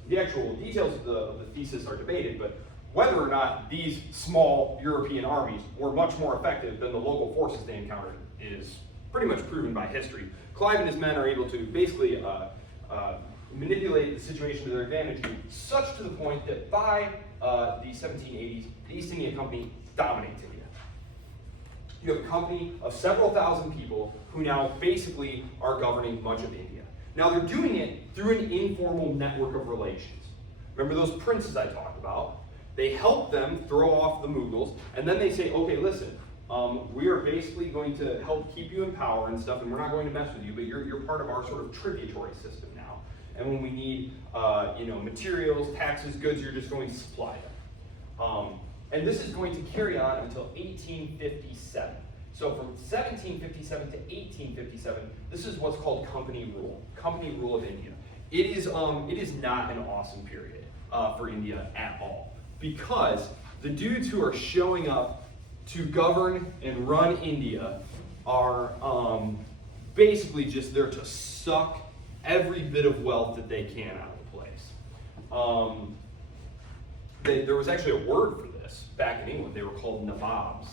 The actual details of the thesis are debated, but whether or not these small European armies were much more effective than the local forces they encountered is pretty much proven by history. Clive and his men are able to basically manipulate the situation to their advantage, such to the point that by the 1780s, the East India Company dominates India. You have a company of several thousand people who now basically are governing much of India. Now they're doing it through an informal network of relations. Remember those princes I talked about? They help them throw off the Mughals, and then they say, okay, listen, we are basically going to help keep you in power and stuff, and we're not going to mess with you, but you're part of our sort of tributary system now. And when we need materials, taxes, goods, you're just going to supply them. And this is going to carry on until 1857. So from 1757 to 1857, this is what's called company rule of India. It is not an awesome period for India at all, because the dudes who are showing up to govern and run India are basically just there to suck every bit of wealth that they can out of the place. There was actually a word for this back in England. They were called nabobs.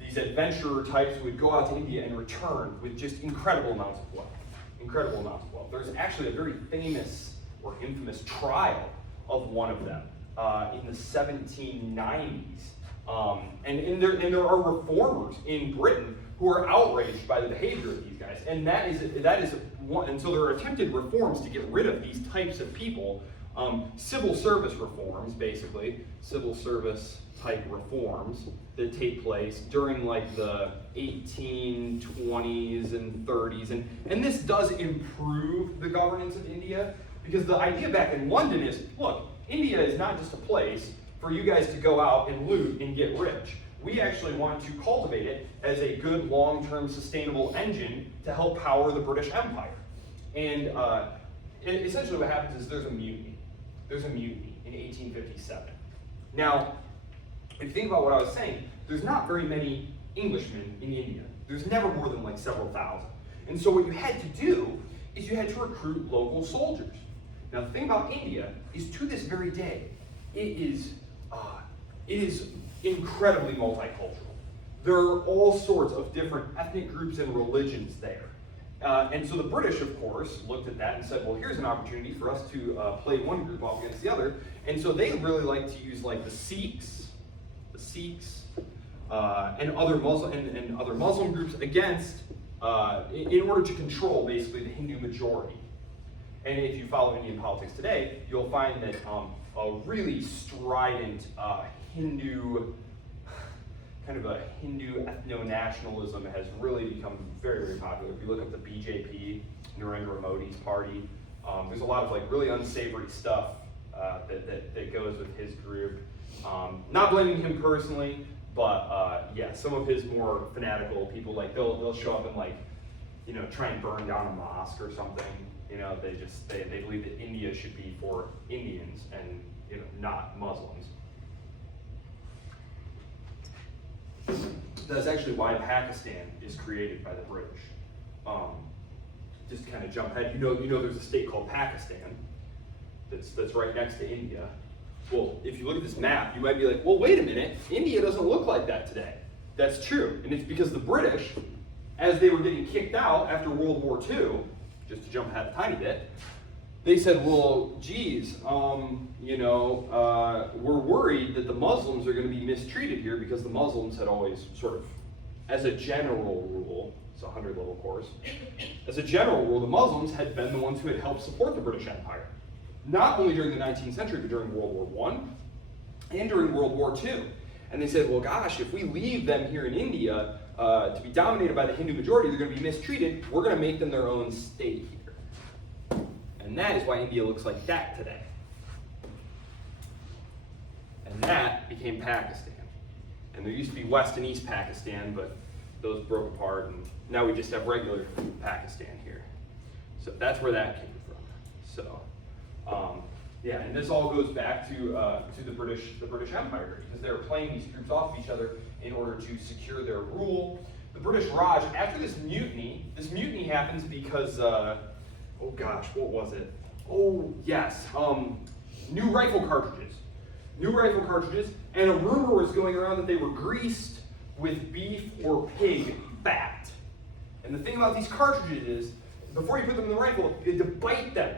These adventurer types would go out to India and return with just incredible amounts of wealth. Incredible amounts of wealth. There's actually a very famous or infamous trial of one of them in the 1790s. And there are reformers in Britain who are outraged by the behavior of these guys. And that is one, and so there are attempted reforms to get rid of these types of people Civil service reforms, basically, civil service type reforms that take place during like the 1820s and 30s. And this does improve the governance of India, because the idea back in London is, look, India is not just a place for you guys to go out and loot and get rich. We actually want to cultivate it as a good long-term sustainable engine to help power the British Empire. And essentially what happens is there's a mutiny. There's a mutiny in 1857. Now, if you think about what I was saying, there's not very many Englishmen in India. There's never more than like several thousand. And so what you had to do is you had to recruit local soldiers. Now the thing about India is, to this very day, it is incredibly multicultural. There are all sorts of different ethnic groups and religions there. And so the British, of course, looked at that and said, well, here's an opportunity for us to play one group off against the other. And so they really like to use like the Sikhs, and other Muslim groups against, in order to control basically the Hindu majority. And if you follow Indian politics today, you'll find that a really strident Hindu ethno-nationalism has really become very, very popular. If you look up the BJP, Narendra Modi's party, there's a lot of like really unsavory stuff that goes with his group. Not blaming him personally, but yeah, some of his more fanatical people, like they'll show up and like, you know, try and burn down a mosque or something. You know, they believe that India should be for Indians and, you know, not Muslims. That's actually why Pakistan is created by the British. Just to kind of jump ahead, you know, there's a state called Pakistan that's right next to India. Well, if you look at this map, you might be like, well, wait a minute, India doesn't look like that today. That's true, and it's because the British, as they were getting kicked out after World War II, just to jump ahead a tiny bit, they said, well, geez, we're worried that the Muslims are going to be mistreated here, because the Muslims had always sort of, as a general rule, it's a 100-level course, as a general rule, the Muslims had been the ones who had helped support the British Empire. Not only during the 19th century, but during World War I and during World War II. And they said, well, gosh, if we leave them here in India to be dominated by the Hindu majority, they're going to be mistreated. We're going to make them their own state here. And that is why India looks like that today. And that became Pakistan. And there used to be West and East Pakistan, but those broke apart, and now we just have regular Pakistan here. So that's where that came from. So, yeah, and this all goes back to the British Empire, because they were playing these groups off of each other in order to secure their rule. The British Raj, after this mutiny happens because, oh gosh, what was it? Oh yes, new rifle cartridges, and a rumor was going around that they were greased with beef or pig fat. And the thing about these cartridges is, before you put them in the rifle, you had to bite them.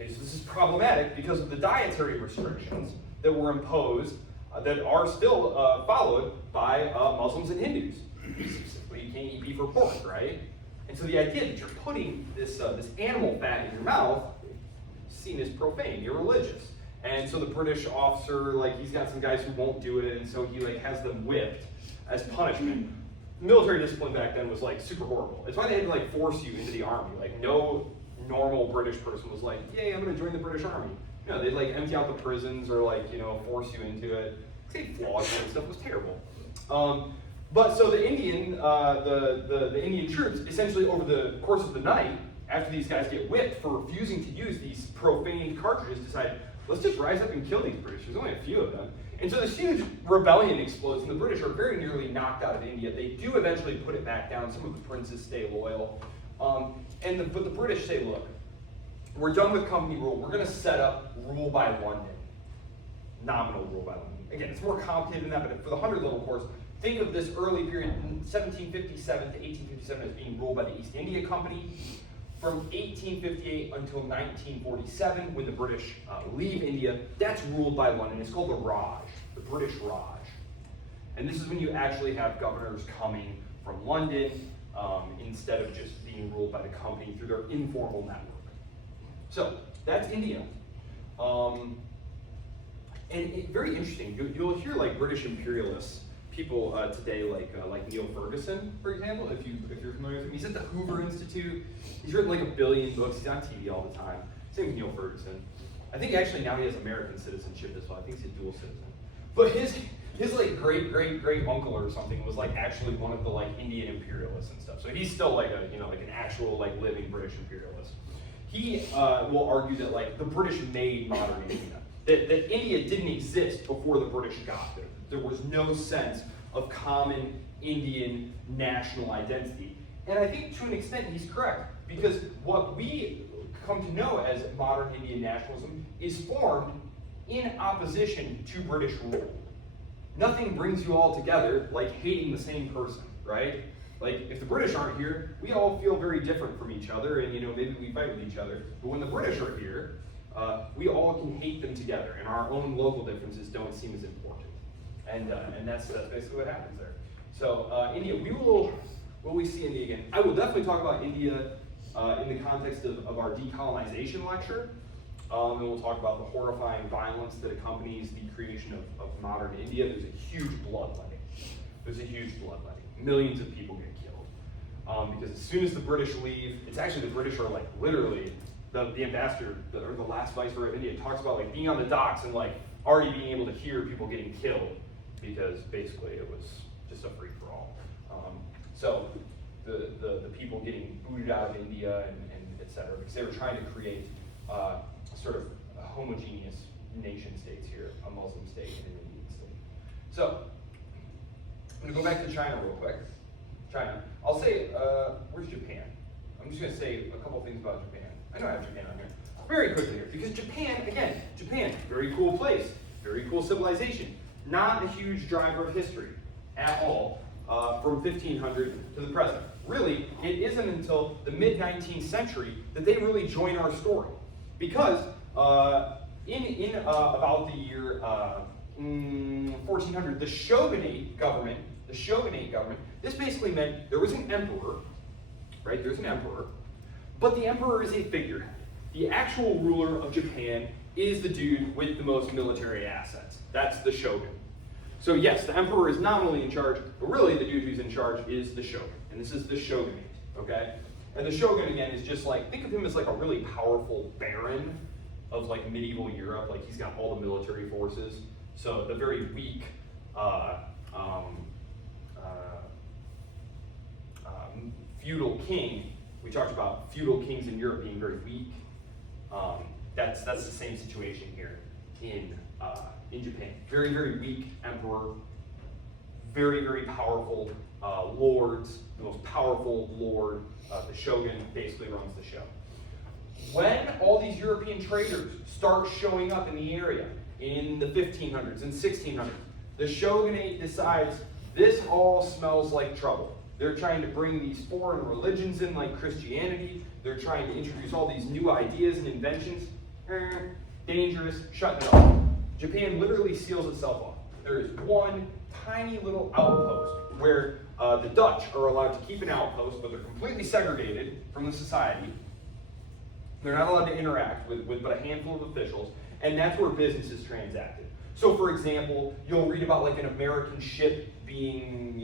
Okay, so this is problematic because of the dietary restrictions that were imposed, that are still followed by Muslims and Hindus. Specifically, you can't eat beef or pork, right? And so the idea that you're putting this animal fat in your mouth is seen as profane, irreligious. And so the British officer, like, he's got some guys who won't do it, and so he like has them whipped as punishment. Military discipline back then was like super horrible. It's why they had to like force you into the army. Like, no normal British person was like, yay, I'm gonna join the British Army. No, they'd like empty out the prisons or like, you know, force you into it. They'd flog you and stuff. It was terrible. But so the Indian troops, essentially over the course of the night, after these guys get whipped for refusing to use these profane cartridges, decide, let's just rise up and kill these British. There's only a few of them. And so this huge rebellion explodes, and the British are very nearly knocked out of India. They do eventually put it back down. Some of the princes stay loyal. But the British say, look, we're done with company rule. We're going to set up rule by London. Nominal rule by London. Again, it's more complicated than that, but for the 100-level course, think of this early period, 1757 to 1857, as being ruled by the East India Company. From 1858 until 1947, when the British leave India, that's ruled by London. It's called the Raj, the British Raj. And this is when you actually have governors coming from London instead of just being ruled by the company through their informal network. So That's India. And very interesting, you'll hear like British imperialists, people today like Neil Ferguson, for example, if you're familiar with him. He's at the Hoover Institute. He's written like 1 billion books. He's on TV all the time. Same with Neil Ferguson. I think actually now he has American citizenship as well. I think he's a dual citizen. But his like great uncle or something was like actually one of the like Indian imperialists and stuff. So he's still like a like an actual like living British imperialist. He will argue that like the British made modern India. That India didn't exist before the British got there. There was no sense of common Indian national identity. And I think to an extent he's correct, because what we come to know as modern Indian nationalism is formed in opposition to British rule. Nothing brings you all together like hating the same person, right? Like, if the British aren't here, we all feel very different from each other, and maybe we fight with each other. But when the British are here, we all can hate them together, and our own local differences don't seem as important. And that's basically what happens there. So India, will we see India again? I will definitely talk about India in the context of our decolonization lecture. And we'll talk about the horrifying violence that accompanies the creation of modern India. There's a huge bloodletting. Millions of people get killed. Because as soon as the British leave, it's actually the British are like literally, the ambassador, or the last viceroy of India talks about like being on the docks and like already being able to hear people getting killed, because basically it was just a free-for-all. So the people getting booted out of India and et cetera, because they were trying to create sort of a homogeneous nation states here, a Muslim state and an Indian state. So I'm gonna go back to China real quick. China. I'll say, where's Japan? I'm just gonna say a couple things about Japan. I know I have Japan on here. Very quickly here, because Japan, very cool place, very cool civilization. Not a huge driver of history at all, from 1500 to the present. Really, it isn't until the mid-19th century that they really join our story. Because in about the year 1400, the shogunate government, this basically meant there was an emperor, right? There's an emperor, but the emperor is a figurehead. The actual ruler of Japan is the dude with the most military assets. That's the shogun. So yes, the emperor is nominally in charge, but really the dude who's in charge is the shogun. And this is the shogunate, okay? And the shogun, again, is just like, think of him as like a really powerful baron of like medieval Europe. Like, he's got all the military forces. So the very weak feudal king, we talked about feudal kings in Europe being very weak. That's the same situation here in Japan. Very, very weak emperor, very, very powerful lords. The most powerful lord, the shogun, basically runs the show. When all these European traders start showing up in the area in the 1500s and 1600s, the shogunate decides this all smells like trouble. They're trying to bring these foreign religions in, like Christianity. They're trying to introduce all these new ideas and inventions. Dangerous, shutting it off. Japan literally seals itself off. There is one tiny little outpost where the Dutch are allowed to keep an outpost, but they're completely segregated from the society. They're not allowed to interact with but a handful of officials, and that's where business is transacted. So, for example, you'll read about like an American ship being,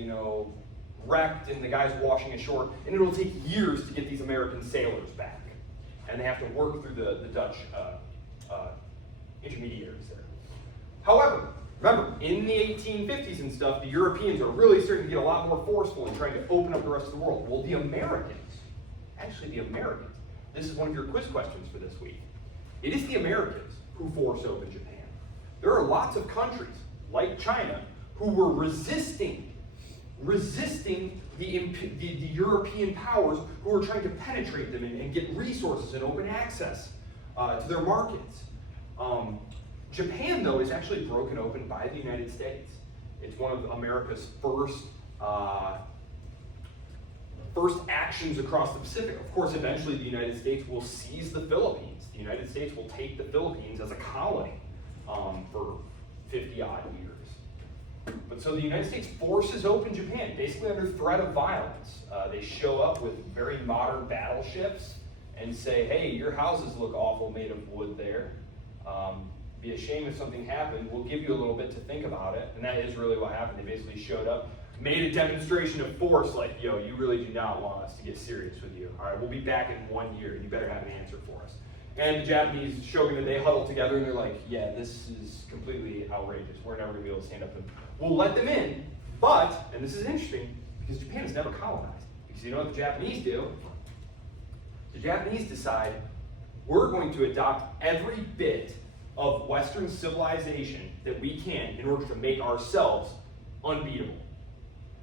wrecked, and the guy's washing ashore, and it'll take years to get these American sailors back, and they have to work through the Dutch intermediaries there. However, remember, in the 1850s and stuff, the Europeans are really starting to get a lot more forceful in trying to open up the rest of the world. Well, the Americans, this is one of your quiz questions for this week. It is the Americans who force open Japan. There are lots of countries, like China, who were resisting the European powers who were trying to penetrate them and get resources and open access to their markets. Japan, though, is actually broken open by the United States. It's one of America's first actions across the Pacific. Of course, eventually the United States will seize the Philippines. The United States will take the Philippines as a colony for 50-odd years. But so the United States forces open Japan, basically under threat of violence. They show up with very modern battleships. and say, hey, your houses look awful made of wood there. Be a shame if something happened. We'll give you a little bit to think about it. And that is really what happened. They basically showed up, made a demonstration of force, like, yo, you really do not want us to get serious with you. All right, we'll be back in 1 year. You better have an answer for us. And the Japanese shogun, they huddle together and they're like, yeah, this is completely outrageous. We're never going to be able to stand up to them. We'll let them in, but, and this is interesting, because Japan has never colonized. Because you know what the Japanese do? The Japanese decide, we're going to adopt every bit of Western civilization that we can in order to make ourselves unbeatable.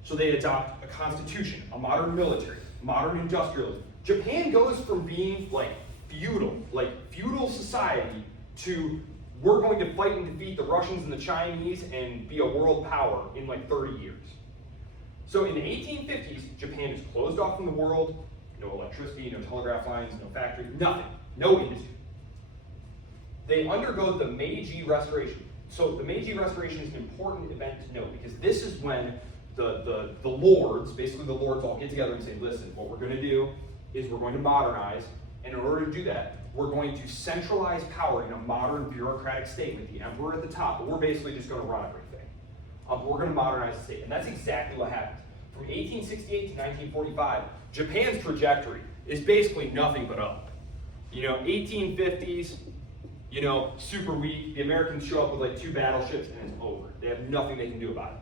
So they adopt a constitution, a modern military, modern industrialism. Japan goes from being like feudal society to we're going to fight and defeat the Russians and the Chinese and be a world power in like 30 years. So in the 1850s, Japan is closed off from the world, no electricity, no telegraph lines, no factories, nothing, no industry. They undergo the Meiji Restoration. So the Meiji Restoration is an important event to note because this is when the lords, basically the lords all get together and say, listen, what we're going to do is we're going to modernize, and in order to do that, we're going to centralize power in a modern bureaucratic state with the emperor at the top, but we're basically just going to run everything. We're going to modernize the state, and that's exactly what happened. From 1868 to 1945, Japan's trajectory is basically nothing but up. 1850s, super weak. The Americans show up with like 2 battleships and it's over. They have nothing they can do about it.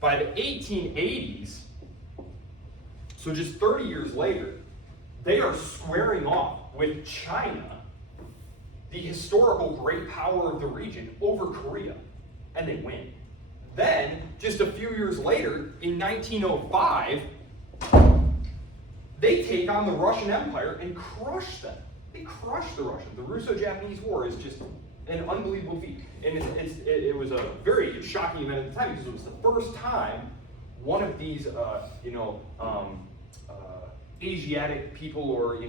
By the 1880s, so just 30 years later, they are squaring off with China, the historical great power of the region, over Korea, and they win. Then, just a few years later, in 1905, they take on the Russian Empire and crush them. They crush the Russians. The Russo-Japanese War is just an unbelievable feat. And it was a very shocking event at the time because it was the first time one of these, Asiatic people or, it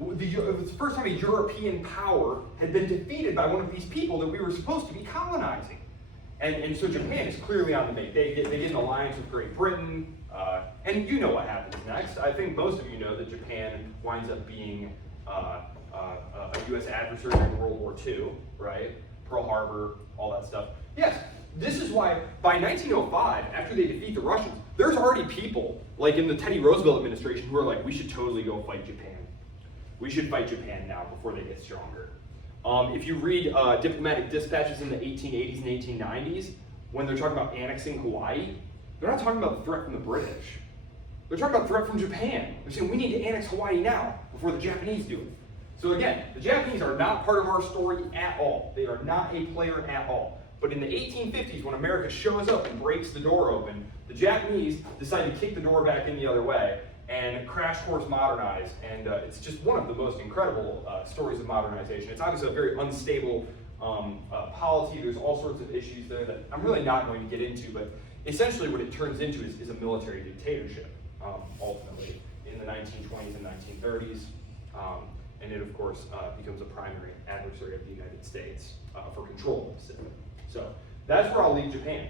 was the first time a European power had been defeated by one of these people that we were supposed to be colonizing. And so Japan is clearly on the make. They get an alliance with Great Britain, and you know what happens next. I think most of you know that Japan winds up being a U.S. adversary in World War II, right? Pearl Harbor, all that stuff. Yes, this is why by 1905, after they defeat the Russians, there's already people, like in the Teddy Roosevelt administration, who are like, we should totally go fight Japan. We should fight Japan now before they get stronger. If you read diplomatic dispatches in the 1880s and 1890s, when they're talking about annexing Hawaii, they're not talking about the threat from the British. They're talking about the threat from Japan. They're saying we need to annex Hawaii now before the Japanese do it. So again, the Japanese are not part of our story at all. They are not a player at all. But in the 1850s, when America shows up and breaks the door open, the Japanese decide to kick the door back in the other way and crash course modernize. And it's just one of the most incredible stories of modernization. It's obviously a very unstable polity. There's all sorts of issues there that I'm really not going to get into, but essentially what it turns into is a military dictatorship, ultimately, in the 1920s and 1930s. And it, of course, becomes a primary adversary of the United States for control of the Pacific. So that's where I'll leave Japan.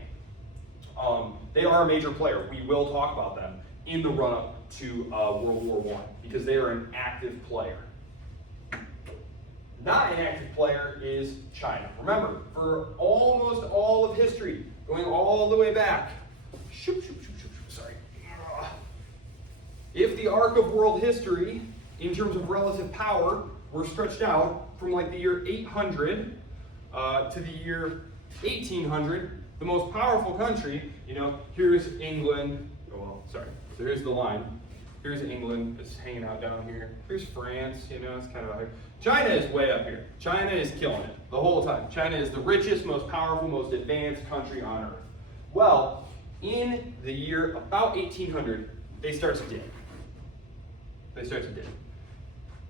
They are a major player. We will talk about them in the run-up to World War I because they are an active player. Not an active player is China. Remember, for almost all of history, going all the way back, if the arc of world history, in terms of relative power, were stretched out from like the year 800 to the year 1800, the most powerful country, here's England. So here's the line. Here's England, it's hanging out down here. Here's France, it's kind of like, China is way up here. China is killing it the whole time. China is the richest, most powerful, most advanced country on earth. Well, in the year about 1800, they start to dip.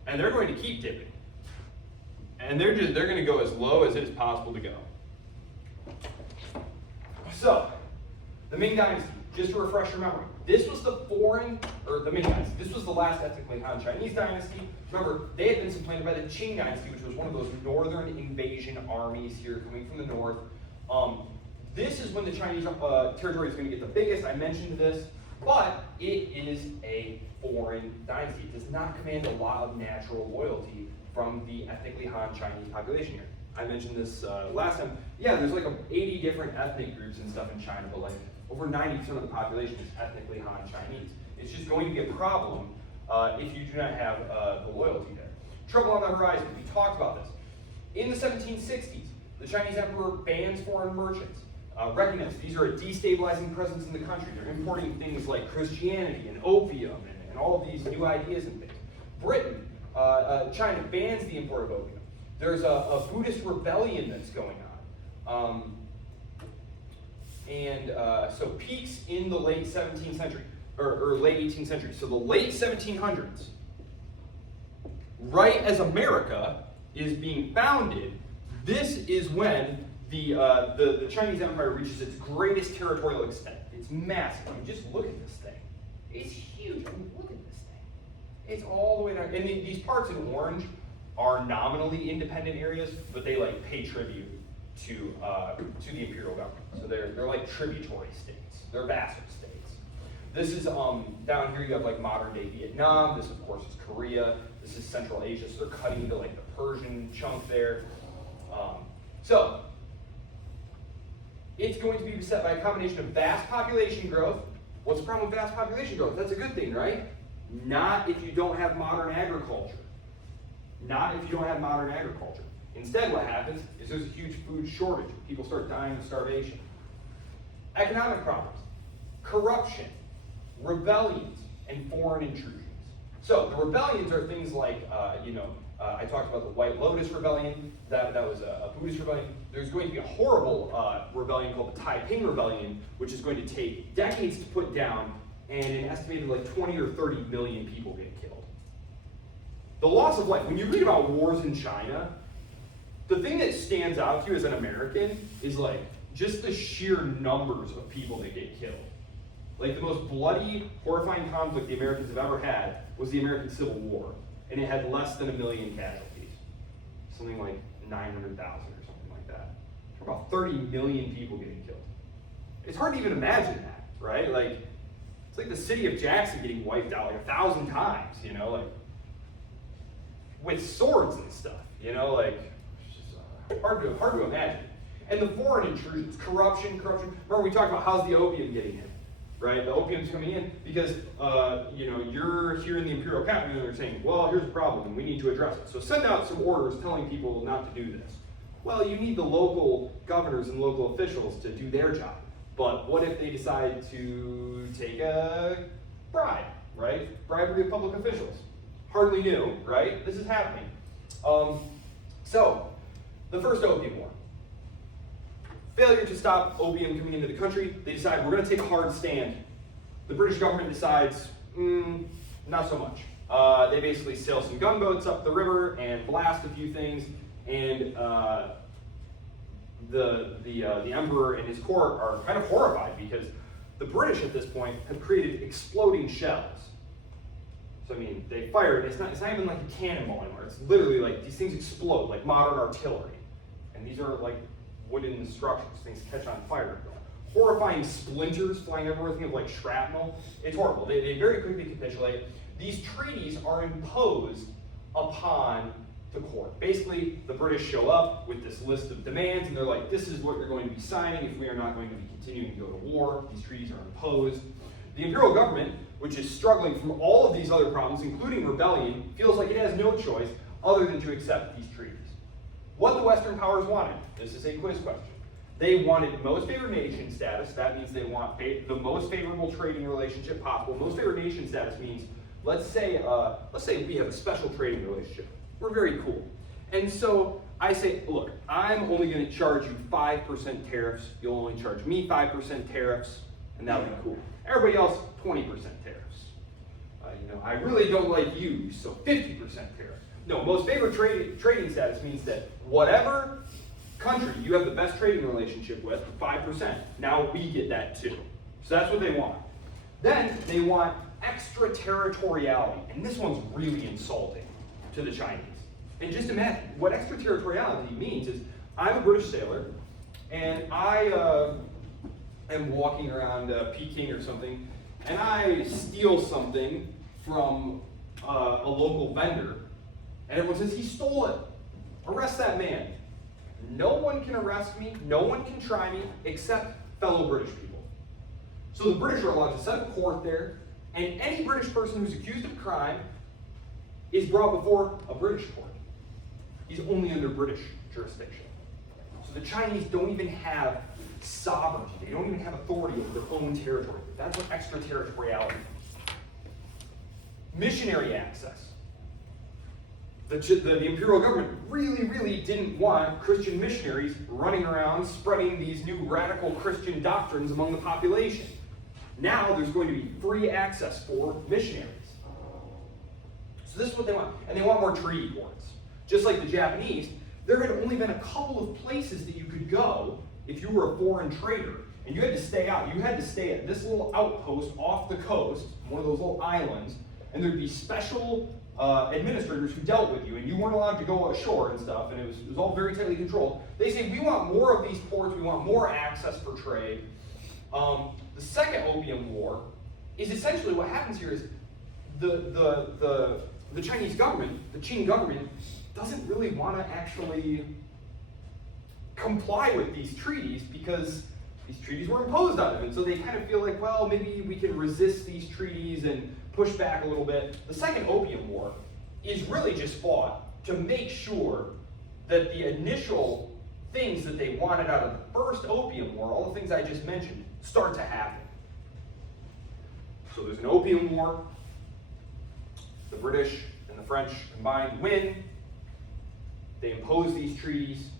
And they're going to keep dipping. And they're going to go as low as it is possible to go. So, the Ming Dynasty, just to refresh your memory, this was the Ming Dynasty. This was the last ethnically Han Chinese dynasty. Remember, they had been supplanted by the Qing Dynasty, which was one of those northern invasion armies here coming from the north. This is when the Chinese territory is going to get the biggest. I mentioned this. But it is a foreign dynasty. It does not command a lot of natural loyalty from the ethnically Han Chinese population here. I mentioned this last time. Yeah, there's like 80 different ethnic groups and stuff in China, but like over 90% of the population is ethnically Han Chinese. It's just going to be a problem if you do not have the loyalty there. Trouble on the horizon, we talked about this. In the 1760s, the Chinese emperor bans foreign merchants. Recognize these are a destabilizing presence in the country. They're importing things like Christianity and opium and all of these new ideas and things. Britain, China bans the import of opium. There's a Buddhist rebellion that's going on. So peaks in the late 17th century, or late 18th century. So the late 1700s, right as America is being founded, this is when the Chinese Empire reaches its greatest territorial extent. It's massive. I mean, just look at this thing. It's huge. I mean, look at this thing. It's all the way down. And these parts in orange are nominally independent areas, but they like pay tribute to the imperial government. So they're like tributary states. They're vassal states. This is down here you have like modern day Vietnam. This of course is Korea. This is Central Asia. So they're cutting into like the Persian chunk there. So it's going to be beset by a combination of vast population growth. What's the problem with vast population growth? That's a good thing, right? Not if you don't have modern agriculture. Not if you don't have modern agriculture. Instead, what happens is there's a huge food shortage. People start dying of starvation. Economic problems, corruption, rebellions, and foreign intrusions. So the rebellions are things like, I talked about the White Lotus Rebellion. That was a Buddhist rebellion. There's going to be a horrible rebellion called the Taiping Rebellion, which is going to take decades to put down, and an estimated like 20 or 30 million people get killed. The loss of life. When you read about wars in China, the thing that stands out to you as an American is like just the sheer numbers of people that get killed. Like the most bloody, horrifying conflict the Americans have ever had was the American Civil War, and it had less than 1 million casualties. Something like 900,000 or something like that. For about 30 million people getting killed. It's hard to even imagine that, right? Like, it's like the city of Jackson getting wiped out like 1,000 times, like with swords and stuff, like it's just hard to imagine. And the foreign intrusions, corruption. Remember we talked about how's the opium getting in, right? The opium's coming in because you're here in the imperial capital and they're saying, well, here's the problem and we need to address it. So send out some orders telling people not to do this. Well, you need the local governors and local officials to do their job. But what if they decide to take a bribe, right? Bribery of public officials. Hardly new, right? This is happening. So, the first Opium War. Failure to stop opium coming into the country. They decide we're going to take a hard stand. The British government decides, not so much. They basically sail some gunboats up the river and blast a few things, and the emperor and his court are kind of horrified because the British at this point have created exploding shells. So I mean, they fire it. It's not even like a cannonball anymore. It's literally like these things explode like modern artillery, and these are like wooden structures. Things catch on fire. Horrifying splinters flying everywhere. Think of like shrapnel. It's horrible. They very quickly capitulate. These treaties are imposed upon the court. Basically, the British show up with this list of demands, and they're like, this is what you're going to be signing if we are not going to be continuing to go to war. These treaties are imposed. The imperial government, which is struggling from all of these other problems, including rebellion, feels like it has no choice other than to accept these treaties. What the Western powers wanted, this is a quiz question. They wanted most favored nation status. That means they want the most favorable trading relationship possible. Most favored nation status means, let's say we have a special trading relationship. We're very cool. And so I say, look, I'm only going to charge you 5% tariffs. You'll only charge me 5% tariffs, and that'll be cool. Everybody else, 20% tariffs. I really don't like you, so 50% tariff. No, most favored trading status means that whatever country you have the best trading relationship with, 5%, now we get that too. So that's what they want. Then they want extraterritoriality, and this one's really insulting to the Chinese. And just imagine, what extraterritoriality means is, I'm a British sailor, and I am walking around Peking or something, and I steal something from a local vendor, and everyone says he stole it, arrest that man. No one can arrest me, no one can try me, except fellow British people. So the British are allowed to set up court there, and any British person who's accused of crime is brought before a British court. He's only under British jurisdiction. So the Chinese don't even have sovereignty. They don't even have authority over their own territory. That's what extraterritoriality means. Missionary access. The imperial government really didn't want Christian missionaries running around spreading these new radical Christian doctrines among the population. Now there's going to be free access for missionaries. So this is what they want. And they want more treaty ports. Just like the Japanese, there had only been a couple of places that you could go if you were a foreign trader. And you had to stay out. You had to stay at this little outpost off the coast, one of those little islands, and there'd be special administrators who dealt with you, and you weren't allowed to go ashore and stuff, and it was all very tightly controlled. They say, we want more of these ports, we want more access for trade. The Second Opium War is essentially what happens here is the Chinese government, the Qing government, doesn't really want to actually comply with these treaties because these treaties were imposed on them. And so they kind of feel like, well, maybe we can resist these treaties and push back a little bit. The Second Opium War is really just fought to make sure that the initial things that they wanted out of the First Opium War, all the things I just mentioned, start to happen. So there's an Opium War. The British and the French combined win. They impose these treaties.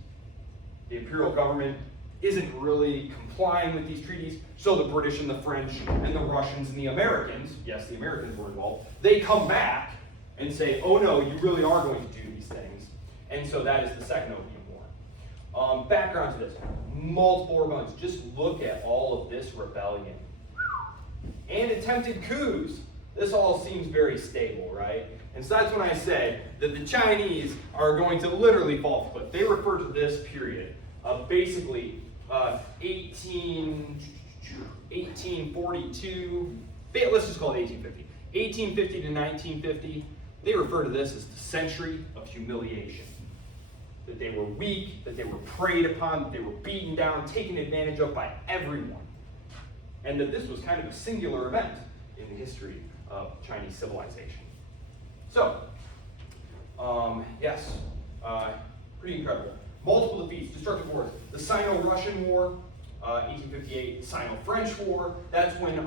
The imperial government isn't really complying with these treaties, so the British and the French and the Russians and the Americans, yes, the Americans were involved, they come back and say, oh no, you really are going to do these things. And so that is the Second Opium War. Background to this, multiple rebellions. Just look at all of this rebellion. And attempted coups. This all seems very stable, right? And so that's when I say that the Chinese are going to literally fall off the cliff. They refer to this period of basically 1842, let's just call it 1850. 1850 to 1950, they refer to this as the century of humiliation. That they were weak, that they were preyed upon, that they were beaten down, taken advantage of by everyone. And that this was kind of a singular event in the history of Chinese civilization. So, yes, pretty incredible. Multiple defeats, destructive wars. The Sino-Russian War, 1858, Sino-French War. That's when you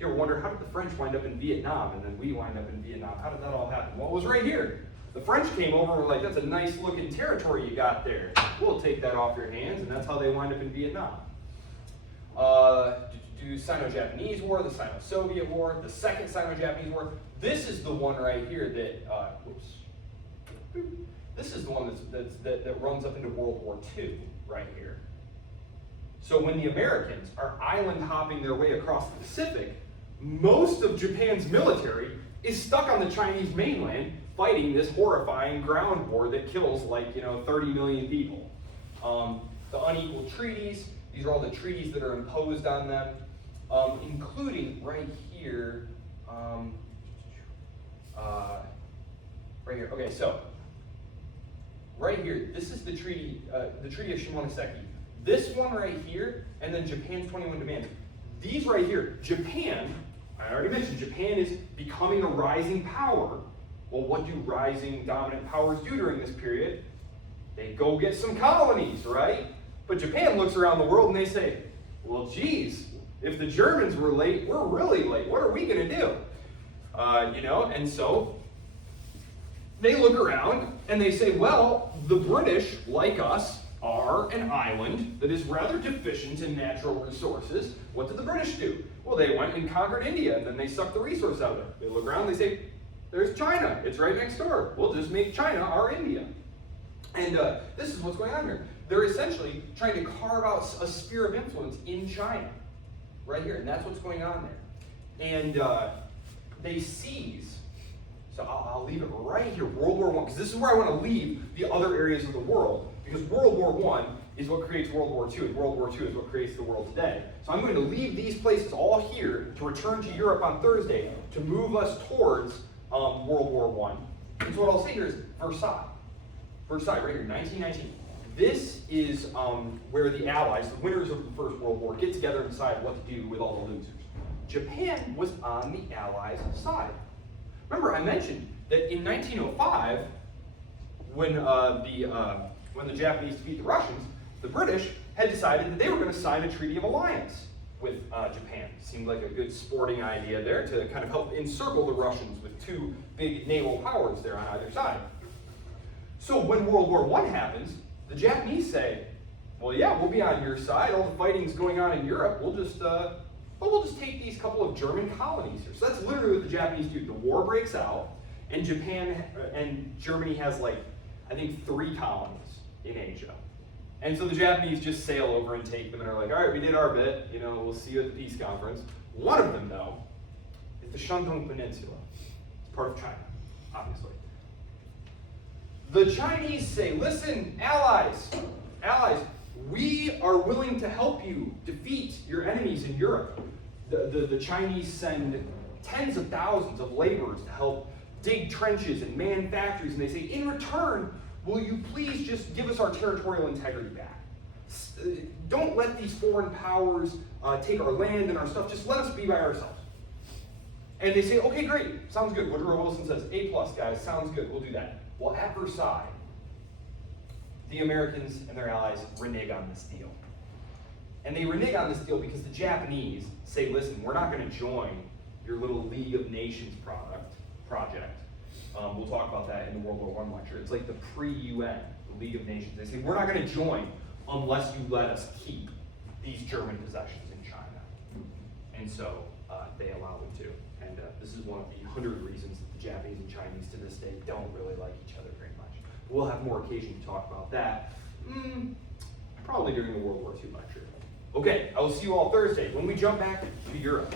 ever wonder, how did the French wind up in Vietnam and then we wind up in Vietnam? How did that all happen? Well, it was right here. The French came over and were like, that's a nice looking territory you got there. We'll take that off your hands, and that's how they wind up in Vietnam. Sino-Japanese War, the Sino-Soviet War, the Second Sino-Japanese War. This is the one right here that, this is the one that runs up into World War II, right here. So when the Americans are island hopping their way across the Pacific, most of Japan's military is stuck on the Chinese mainland fighting this horrifying ground war that kills 30 million people. The unequal treaties, these are all the treaties that are imposed on them, including right here, right here. Okay, so right here, this is the treaty of Shimonoseki. This one right here, and then Japan's 21 demands. These right here, Japan, I already mentioned, Japan is becoming a rising power. Well, what do rising dominant powers do during this period? They go get some colonies, right? But Japan looks around the world and they say, well, geez, if the Germans were late, we're really late. What are we going to do? And so they look around and they say, well, the British, like us, are an island that is rather deficient in natural resources. What did the British do? Well, they went and conquered India, and then they sucked the resource out of it. They look around, they say, there's China. It's right next door. We'll just make China our India. And this is what's going on here. They're essentially trying to carve out a sphere of influence in China, right here, and that's what's going on there. And they seize, so I'll leave it right here, World War I, because this is where I want to leave the other areas of the world, because World War I is what creates World War II, and World War II is what creates the world today. So I'm going to leave these places all here to return to Europe on Thursday to move us towards World War I. And so what I'll say here is Versailles. Versailles, right here, 1919. This is where the Allies, the winners of the First World War, get together and decide what to do with all the losers. Japan was on the Allies' side. Remember, I mentioned that in 1905, when the Japanese defeat the Russians, the British had decided that they were going to sign a treaty of alliance with Japan. Seemed like a good sporting idea there to kind of help encircle the Russians with two big naval powers there on either side. So when World War I happens, the Japanese say, well, yeah, we'll be on your side. All the fighting's going on in Europe. We'll just take these couple of German colonies here. So that's literally what the Japanese do. The war breaks out, and Japan and Germany has I think 3 colonies in Asia. And so the Japanese just sail over and take them and are like, all right, we did our bit. We'll see you at the peace conference. One of them, though, is the Shandong Peninsula. It's part of China, obviously. The Chinese say, listen, allies, we are willing to help you defeat your enemies in Europe. The Chinese send tens of thousands of laborers to help dig trenches and man factories, and they say, in return, will you please just give us our territorial integrity back? Don't let these foreign powers take our land and our stuff, just let us be by ourselves. And they say, okay, great, sounds good. Woodrow Wilson says, A+, guys, sounds good, we'll do that. Well, at Versailles, the Americans and their allies renege on this deal. And they renege on this deal because the Japanese say, listen, we're not going to join your little League of Nations project. We'll talk about that in the World War I lecture. It's like the pre-UN, the League of Nations. They say, we're not going to join unless you let us keep these German possessions in China. And so they allow them to. And this is one of the 100 reasons that the Japanese and Chinese to this day don't really like each other very much. We'll have more occasion to talk about that, probably during the World War II lecture. Okay, I will see you all Thursday when we jump back to Europe.